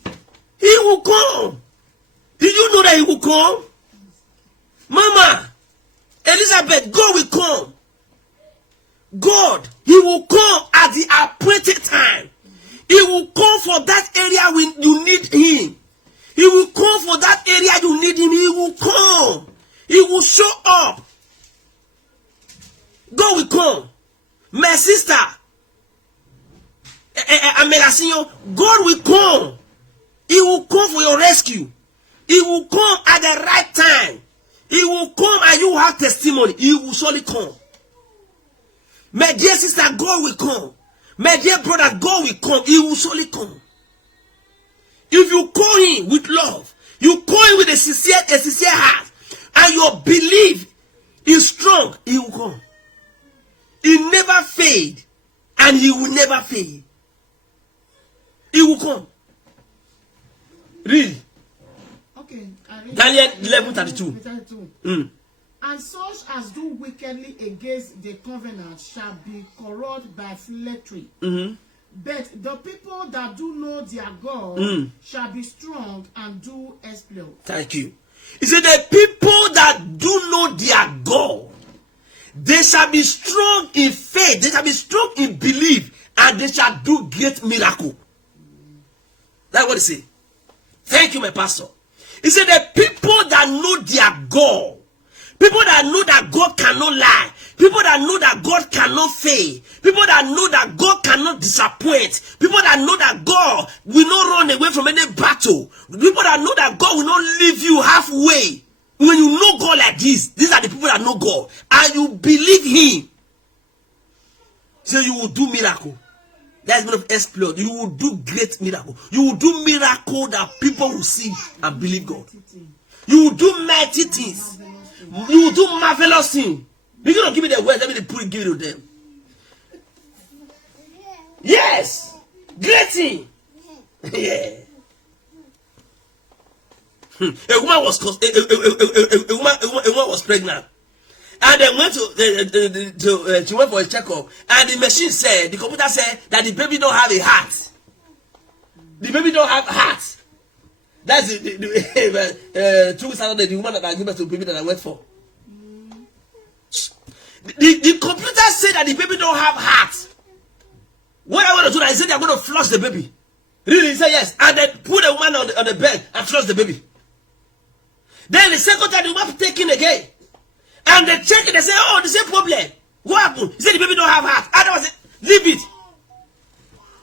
He will come. Did you know that He will come? Mama, Elizabeth, God will come. God, He will come at the appointed time. He will come for that area when you need Him. He will come for that area you need Him. He will come. He will show up. God will come. My sister, God will come. He will come for your rescue. He will come at the right time. He will come and you have testimony. He will surely come. My dear sister, God will come. My dear brother, God will come. He will surely come. If you call Him with love, you call Him with a sincere heart, and your belief is strong, He will come. He never fade, and He will never fade. He will come. Read. Okay. Daniel 11:32. And such as do wickedly against the covenant shall be corrupted by flattery. But the people that do know their God shall be strong and do exploit. Thank you. He said the people that do know their God, they shall be strong in faith, they shall be strong in belief, and they shall do great miracle. That's what he said. Thank you, my pastor. He said the people that know their God, people that know that God cannot lie, people that know that God cannot fail, people that know that God cannot disappoint, people that know that God will not run away from any battle, people that know that God will not leave you halfway. When you know God like this, these are the people that know God, and you believe Him, so you will do miracle. That's mean of exploit. You will do great miracle. You will do miracle that people will see and believe God. You will do mighty things. You will do marvelous things. You're going to give me the word. Let me give it to them. Yes. Great thing. Yeah. A woman was pregnant. And they went she went for a checkup. And the machine said, the computer said that the baby don't have a heart. The baby don't have heart. That's the 2 weeks after the woman that I gave birth to the baby that I went for. The computer said that the baby don't have heart. What I want to do, I said they're going to flush the baby. Really? He said yes. And then put the woman on the bed and flush the baby. Then the second time the woman taken again. And they check it, they say, oh, the same problem. What happened? He said the baby don't have heart. And I said, leave it.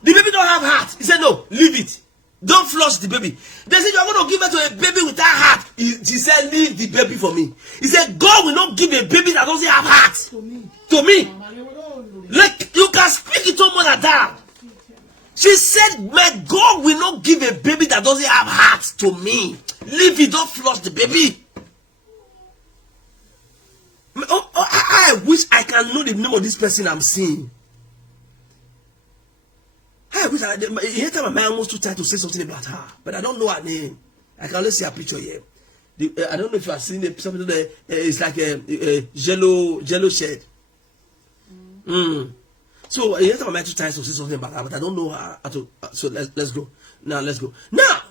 The baby don't have heart. He said, no, leave it. Don't flush the baby. They said, you're going to give birth to a baby without heart. He said, leave the baby for me. He said, God will not give a baby that doesn't have heart. To me. Like, you can speak it to more than that. She said, my God will not give a baby that doesn't have heart to me. Leave it, don't flush the baby. I wish I can know the name of this person I'm seeing. I wish anytime my mind wants to try to say something about her, but I don't know her name. I can only see her picture here. I don't know if you have seen something there. It's like a jello shed. So anytime my mind tries to say something about her, but I don't know her. So let's go. Now let's go. Now,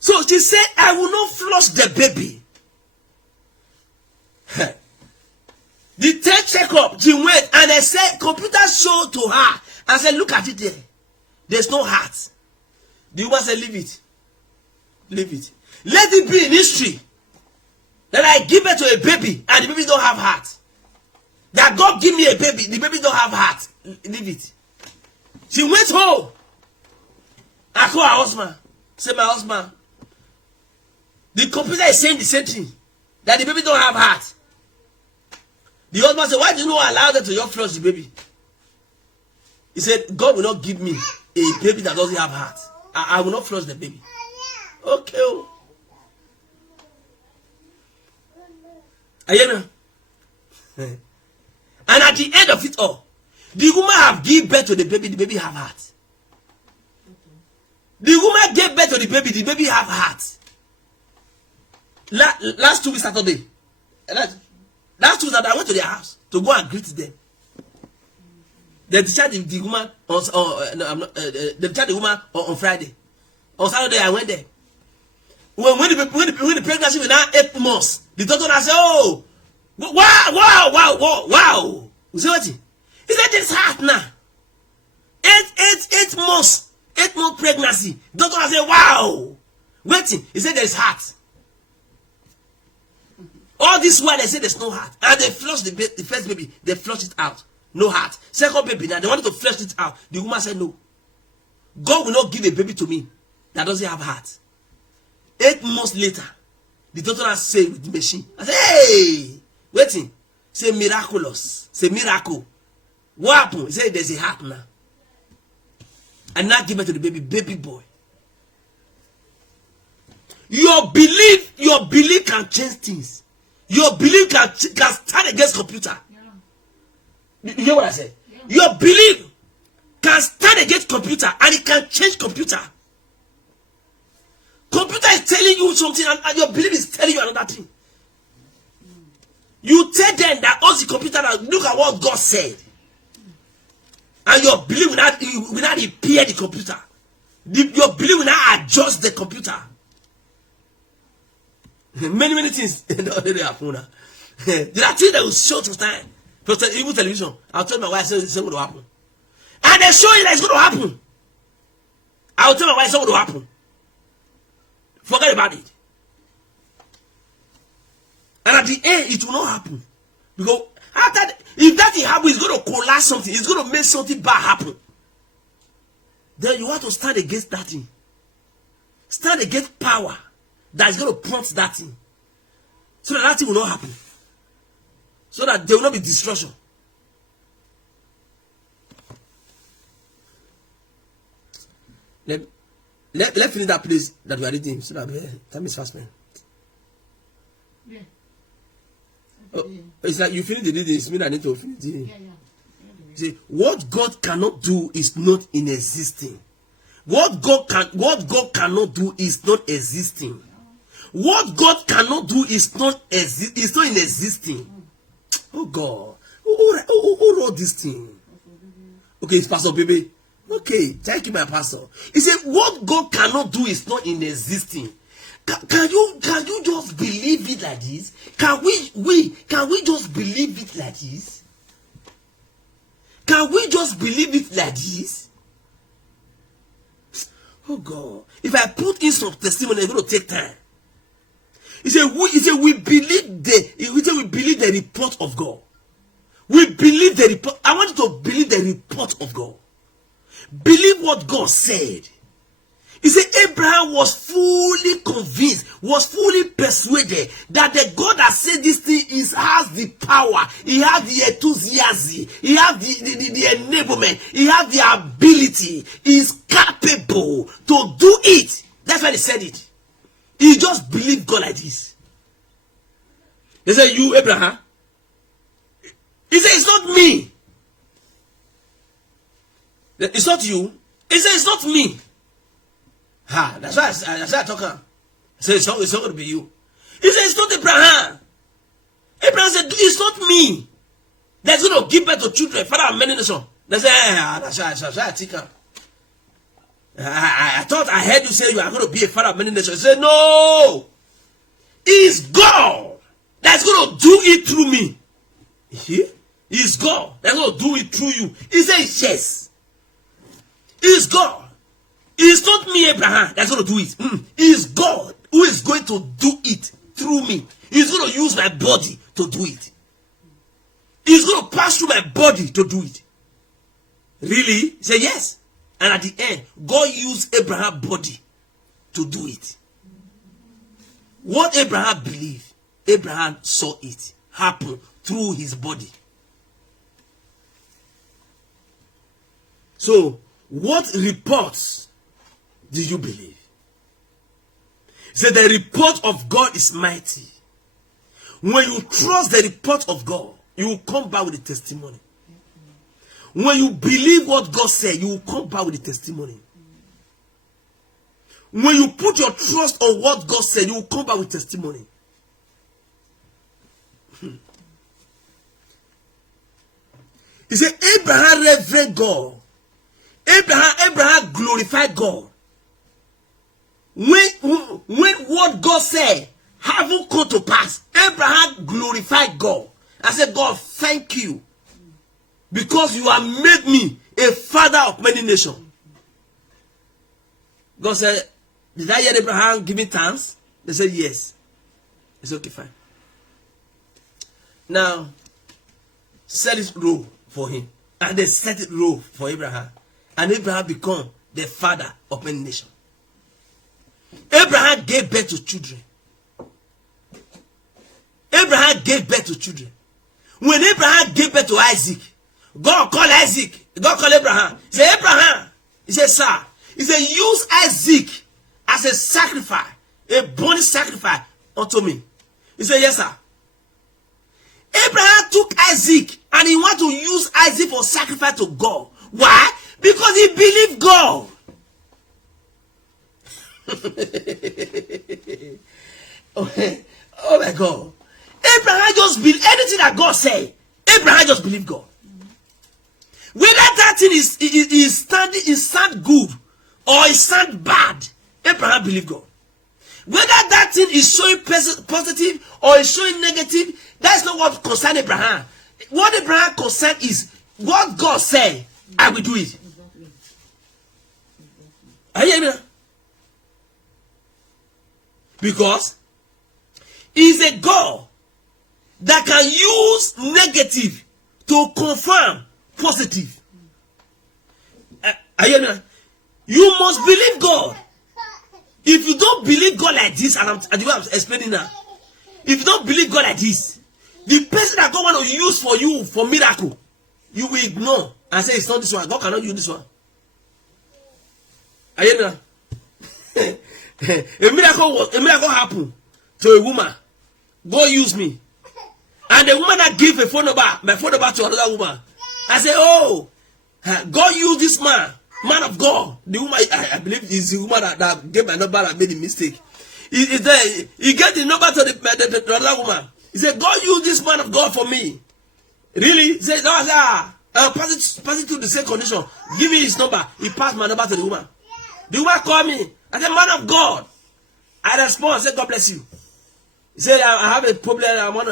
so she said, I will not flush the baby. The third checkup, she went and they said, computer showed to her and said, look at it there. There's no heart. The woman said, leave it. Leave it. Let it be in history that I give birth to a baby and the baby don't have heart. That God give me a baby, the baby don't have heart. Leave it. She went home. I called her husband. Said, my husband, the computer is saying the same thing. That the baby don't have heart. The husband said, why did you not allow them to flush the baby? He said, God will not give me a baby that doesn't have heart. I will not flush the baby. Okay. And at the end of it all, the woman have given birth to the baby have heart. The woman gave birth to the baby. The baby have heart. Last 2 weeks Saturday. Last 2 weeks I went to their house to go and greet them. They discharged the woman they discharged the woman on Friday. On Saturday I went there. When the pregnancy was now 8 months, the doctor said, "Oh, wow." You see what? He said, "This heart now. 8 months, 8-month pregnancy." Doctor said, "Wow." Waiting. He said, "There's heart." All this while they said there's no heart, and they flushed the first baby. They flushed it out. No heart. Second baby now they wanted to flush it out. The woman said, "No. God will not give a baby to me that doesn't have heart." 8 months later, the doctor has said with the machine. I said, "Hey, waiting." Say miraculous. Say miracle. What happened? He said there's a heart now. And now give it to the baby boy. Your belief can change things. Your belief can stand against computer. Yeah. You hear what I said? Yeah. Your belief can stand against computer and it can change computer. Computer is telling you something and your belief is telling you another thing. You tell them that all the computer that look at what God said. And your belief will not repair the computer. Your belief will not adjust the computer. Many things they happen now. There are things that will show to time. Even television. I'll tell my wife it's going to happen. And they show you that it's going to happen. I'll tell my wife it's going to happen. Forget about it. And at the end, it will not happen. Because if that thing happens, it's going to collapse something. It's going to make something bad happen. Then you have to stand against that thing. Stand against power that is going to prompt that thing. So that thing will not happen. So that there will not be destruction. Let's finish that place that we are reading. So that time is fast, man. Yeah. Oh, it's like you finish the reading. It's me that need to finish the reading. Yeah. See, what God cannot do is not in existing. What God cannot do is not existing. What God cannot do is not in existing. Oh God, who wrote this thing? Okay, it's Pastor Baby. Okay, thank you, my pastor. He said, "What God cannot do is not in existing." Can you just believe it like this? Can we just believe it like this? Can we just believe it like this? Oh God, if I put in some testimony, it's going to take time. He said, we believe the report of God. We believe the report. I want you to believe the report of God. Believe what God said. He said Abraham was fully convinced, was fully persuaded that the God that said this thing has the power, he has the enthusiasm, he has the enablement, he has the ability, he is capable to do it. That's why he said it. He just believed God like this. They said, "You, Abraham?" He said, "It's not me." It's not you. He said, "It's not me." That's why I talk. I said, it's not going to be you. He said, "It's not Abraham." Abraham said, "It's not me that's going to give birth to children, father of many nations." They said, that's why I think. I thought I heard you say you are going to be a father of many nations. He said, "No. It's God that's going to do it through me." It's God that's going to do it through you. He said, "Yes. It's God. It's not me, Abraham, that's going to do it. It's God who is going to do it through me. He's going to use my body to do it. He's going to pass through my body to do it." Really? He said, "Yes." And at the end, God used Abraham's body to do it. What Abraham believed, Abraham saw it happen through his body. So, what reports did you believe? Say the report of God is mighty. When you trust the report of God, you will come back with a testimony. When you believe what God said, you will come back with a testimony. when you put your trust on what God said, you will come back with testimony. He said, Abraham revered God. Abraham glorified God. When what God said haven't come to pass, Abraham glorified God. I said, God, thank you. Because you have made me a father of many nations. God said, did I hear Abraham giving thanks? They said, yes. It's okay, fine. Now, set it rule for him. And they set it rule for Abraham. And Abraham became the father of many nations. Abraham gave birth to children. Abraham gave birth to children. When Abraham gave birth to Isaac, God called Isaac. God called Abraham. He said, Abraham. He said, sir. He said, use Isaac as a sacrifice, a burnt sacrifice unto me. He said, yes, sir. Abraham took Isaac and he wanted to use Isaac for sacrifice to God. Why? Because he believed God. Oh my God. Abraham just believed anything that God said. Abraham just believed God. Whether that thing is sound good or it sound bad, Abraham believed God. Whether that thing is showing positive or is showing negative, that's not what concerns Abraham. What Abraham concerned is what God said, I will do it. Are you hearing me? Because he is a God that can use negative to confirm positive. Are you hearing me? You must believe God. If you don't believe God like this, and the way I'm explaining now, if you don't believe God like this, the person that God want to use for you for miracle, you will ignore and say it's not this one. God cannot use this one. Are you hearing me? A miracle happened to a woman. God used me. And the woman that gave my phone number to another woman. I said, oh, God used this man of God. The woman, I believe is the woman that gave my number and made a mistake. He gave the number to the other woman. He said, God used this man of God for me. Really? He said, no, pass it to the same condition. Give me his number. He passed my number to the woman. The woman called me. I said, man of God. I respond. I said, God bless you. He said, I have a problem. I want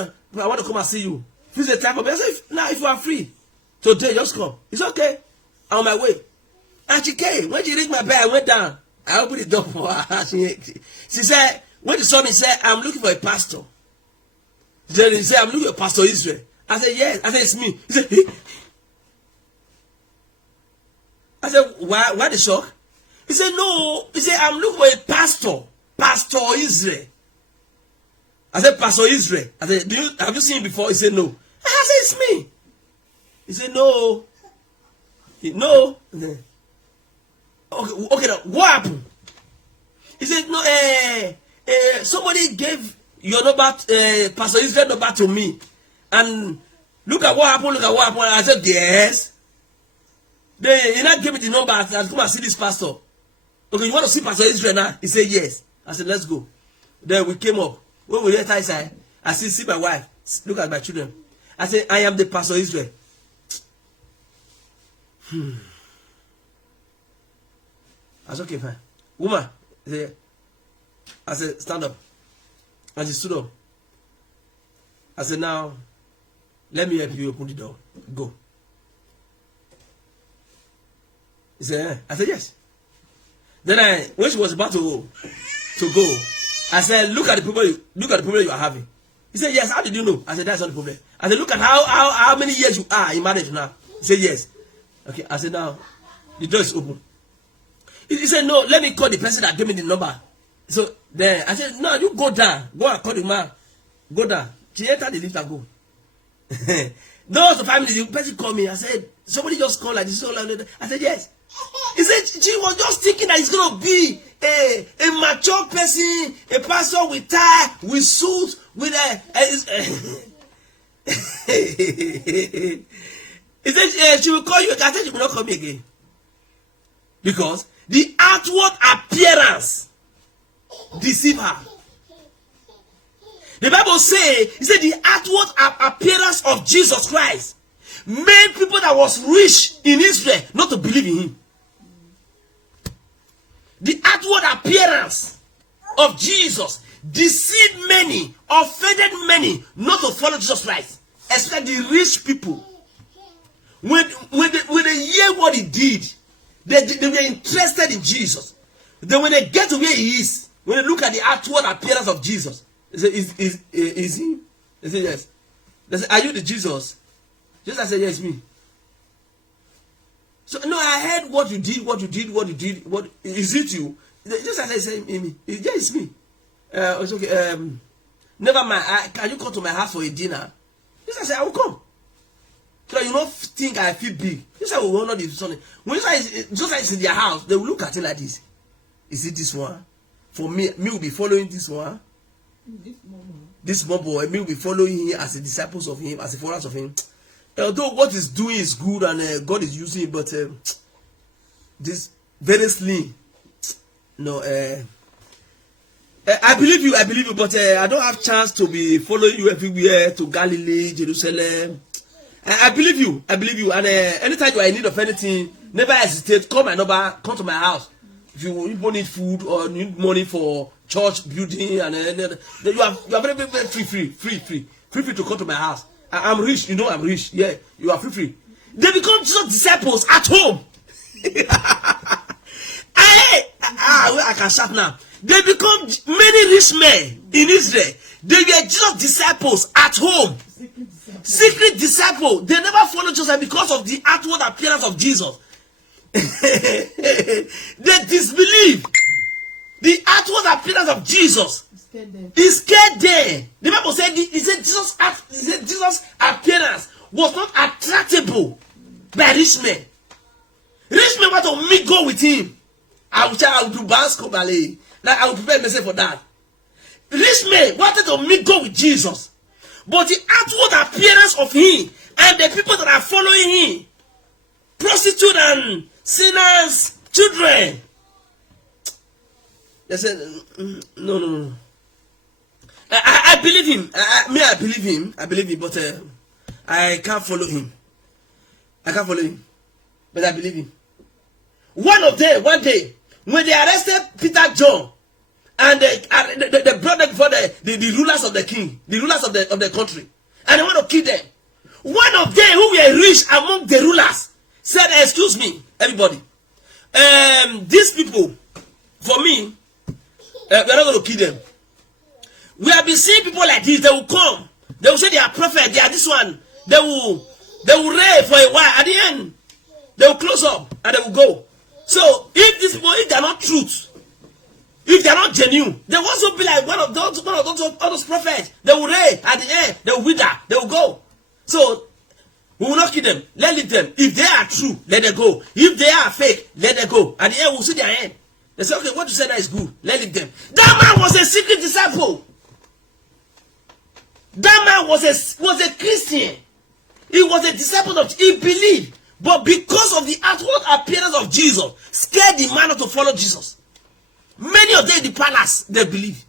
to come and see you. Fix the time for me. I said, now if you are free today, just come. It's okay. I'm on my way. And she came. When she reached my bed, I went down. I opened the door for her. She said, when the son said, I'm looking for a pastor. He said, I'm looking for Pastor Israel. I said, yes. I said, it's me. He said, I said, why the shock? He said, no. He said, I'm looking for a pastor. Pastor Israel. I said, Pastor Israel. I said, have you seen him before? He said, no. I said, it's me. He said, no. No. Okay, now, what happened? He said, no, somebody gave your number, Pastor Israel number to me. And look at what happened, I said, yes. He not gave me the number. I said, come and see this pastor. Okay, you want to see Pastor Israel now? He said, yes. I said, let's go. Then we came up. When we left outside, I said, see my wife. Look at my children. I said, I am the Pastor Israel. I said, okay, fine. Woman, I said, stand up. And she stood up. I said, now, let me help you open the door. Go. He said, eh. I said, yes. Then when she was about to go, I said, look at the problem you are having. He said, yes. How did you know? I said, that's not the problem. I said, look at how many years you are in marriage now. He said, yes. Okay. I said, now, the door is open. He said, no, let me call the person that gave me the number. So then I said, no, you go down. Go and call the man. Go down. She entered the lift and go. Those the family, the person called me. I said, somebody just called like this. I said, yes. He said, she was just thinking that it's going to be a mature person, a pastor with tie, with suit, with he said, she will call you. I said, she will not call me again. Because the outward appearance deceive her. The Bible says, it said the outward appearance of Jesus Christ made people that was rich in Israel not to believe in him. The outward appearance of Jesus deceived many, offended many not to follow Jesus Christ, especially the rich people. When they hear what he did, they were interested in Jesus. Then when they get to where he is, when they look at the outward appearance of Jesus, they say, is he? They say, yes. They say, are you the Jesus? Jesus said, yes, me. So, no, I heard what you did. What is it you? Jesus said, me. Yeah, it's me. It's okay. Never mind. Can you come to my house for a dinner? Jesus said, I will come. So you don't think I feel big. Jesus will honor the son. When Jesus is in their house, they will look at it like this. Is it this one? For me will be following this one. This small boy, me will be following him as the disciples of him, as the followers of him. Although what he's doing is good and God is using it, but this very slim. No, I believe you, but I don't have chance to be following you everywhere to Galilee, Jerusalem. I believe you, and anytime you are in need of anything, never hesitate. Call my number, come to my house. If you need food or need money for church building, and you are very, very free to come to my house. I'm rich, you know I'm rich. Yeah, you are free. They become just disciples at home. I can shout now. They become many rich men in Israel. They were just disciples at home. Secret disciple. They never followed Jesus because of the outward appearance of Jesus. They disbelieve the outward appearance of Jesus. He scared them. The Bible said, Jesus' appearance was not attractable by rich men. Rich men want to meet God with him. I will do Basco ballet. Like I will prepare myself for that. Rich men wanted to meet God with Jesus. But the outward appearance of him and the people that are following him, prostitutes and sinners, children, they said, no. I believe him. I believe him, but I can't follow him. But I believe him. One day, when they arrested Peter, John, and they brought them before the rulers of the king, the rulers of the country, and they want to kill them. One of them who were rich among the rulers said, excuse me, everybody, these people, for me, we're not going to kill them. We have been seeing people like this. They will come. They will say they are prophet. They are this one. They will reign for a while. At the end, they will close up and they will go. So if these people, if they are not truth, if they are not genuine, they will also be like one of those prophets. They will reign. At the end, they will wither. They will go. So we will not kill them. Let leave them. If they are true, let them go. If they are fake, let them go. At the end, we'll see their end. They say, okay, what you said that is good. Let leave them. That man was a secret disciple. That man was a Christian. He was a disciple of, he believed. But because of the outward appearance of Jesus, scared the man not to follow Jesus. Many of them in the palace, they believe.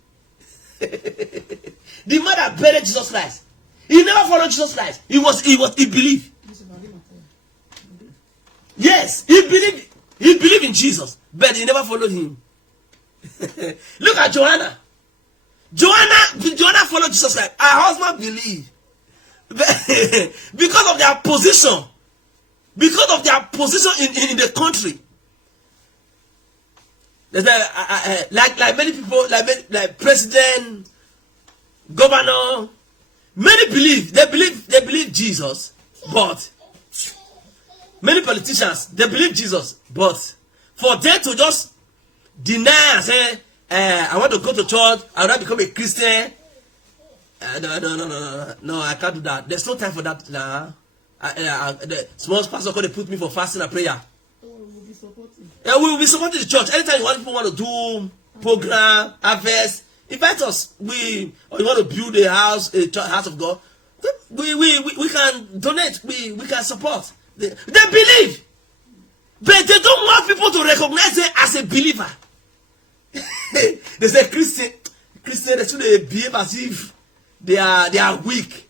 The man that buried Jesus Christ, he never followed Jesus Christ. He believed. Yes, he believed in Jesus, but he never followed him. Look at Joanna. Joanna followed Jesus Christ. Her husband believed. Because of their position. Because of their position in the country. Like many people, like president, governor, many believe. They believe Jesus, but many politicians, they believe Jesus, but for them to just deny and say, I want to go to church, I want to become a Christian. No, I can't do that. There's no time for that now. The small pastor could put me for fasting and prayer. We will be supporting the church. Anytime people want to do program, harvest, invite us. You want to build a house, house of God. We can donate. We can support. They believe, but they don't want people to recognize them as a believer. They They say Christians they should behave as if they are weak.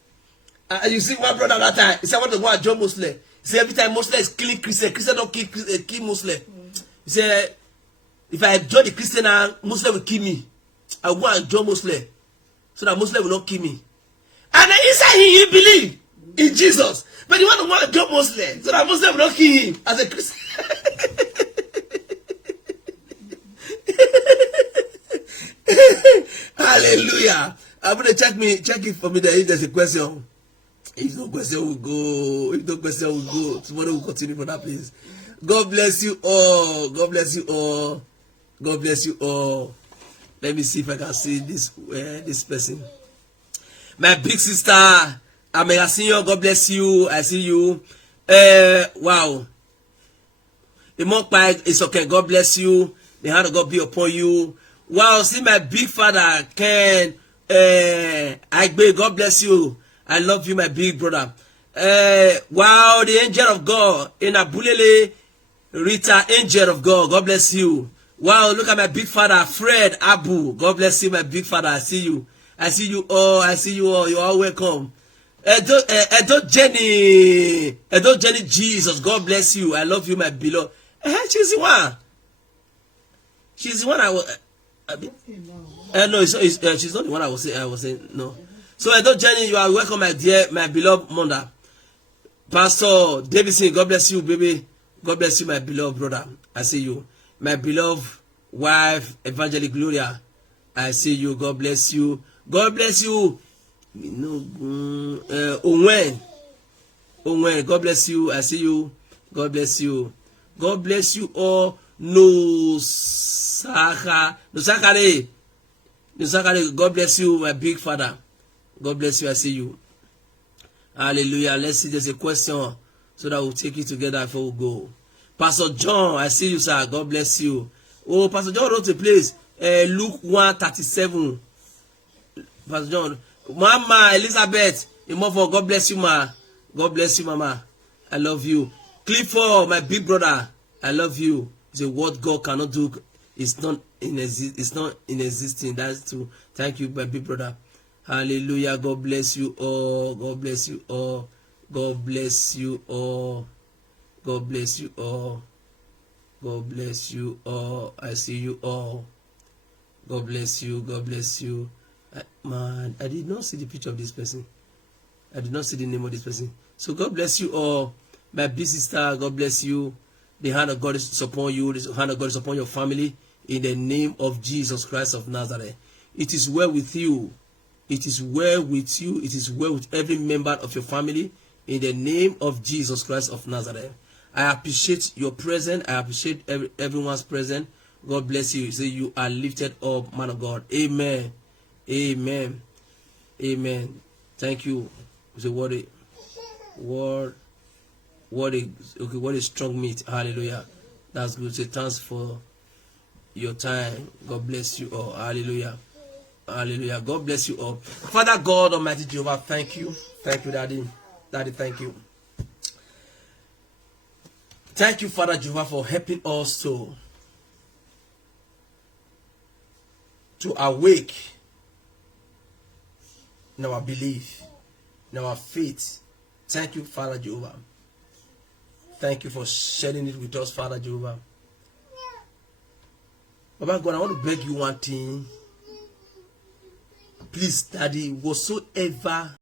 You see one brother that time, he said, I want to go and join Muslim. He said, every time Muslim is killing Christian don't kill Muslim. He said, if I join the Christian and Muslim will kill me, I will go and join Muslim so that Muslim will not kill me. And then inside he believe in Jesus, but he want to go and join Muslim so that Muslim will not kill him as a Christian. Hallelujah. I'm going to check it for me there if there's a question. If no question, we'll go. If no question, we'll go. Tomorrow we'll continue for that, please. God bless you all. God bless you all. God bless you all. Let me see if I can see this person. My big sister, Amega Senior, God bless you. I see you. Wow. The monk pie is okay. God bless you. The hand of God be upon you. Wow. See my big father, Ken. Agbe, God bless you. I love you, my big brother. Wow, the angel of God in Abulele, Rita, angel of God. God bless you. Wow, look at my big father, Fred Abu. God bless you, my big father. I see you. I see you all. I see you all. You're all welcome. Edo Jenny, Jesus. God bless you. I love you, my beloved. She's the one. She's the one I was. No, she's not the one I was saying. No. So Edo Jenny, you are welcome, my dear, my beloved mother. Pastor Davidson, God bless you, baby. God bless you, my beloved brother. I see you. My beloved wife, Evangelist Gloria. I see you. God bless you. God bless you. Owen. God bless you. I see you. God bless you. God bless you all. No Sakare. God bless you, my big father. God bless you. I see you. Hallelujah. Let's see. There's a question so that we'll take it together before we go. Pastor John, I see you, sir. God bless you. Oh, Pastor John wrote a place. Luke 1:37. Pastor John. Mama Elizabeth. God bless you, ma. God bless you, mama. I love you. Clifford, my big brother. I love you. The what God cannot do is not in existing. That's true. Thank you, my big brother. Hallelujah. God bless you all. God bless you all. God bless you all. God bless you all. God bless you all. I see you all. God bless you. God bless you. Man, I did not see the picture of this person. I did not see the name of this person. So God bless you all. My big sister, God bless you. The hand of God is upon you. The hand of God is upon your family. In the name of Jesus Christ of Nazareth. It is well with you. It is well with you. It is well with every member of your family. In the name of Jesus Christ of Nazareth. I appreciate your presence. I appreciate everyone's presence. God bless you. Say you are lifted up, man of God. Amen. Amen. Amen. Thank you. Say what a strong meat. Hallelujah. That's good. Say thanks for your time. God bless you all. Hallelujah. Hallelujah. God bless you all. Father God, Almighty Jehovah, thank you. Thank you, Daddy. Daddy, thank you. Thank you, Father Jehovah, for helping us to awake in our belief, in our faith. Thank you, Father Jehovah. Thank you for sharing it with us, Father Jehovah. Baba God, I want to beg you one thing. Please, Daddy, whatsoever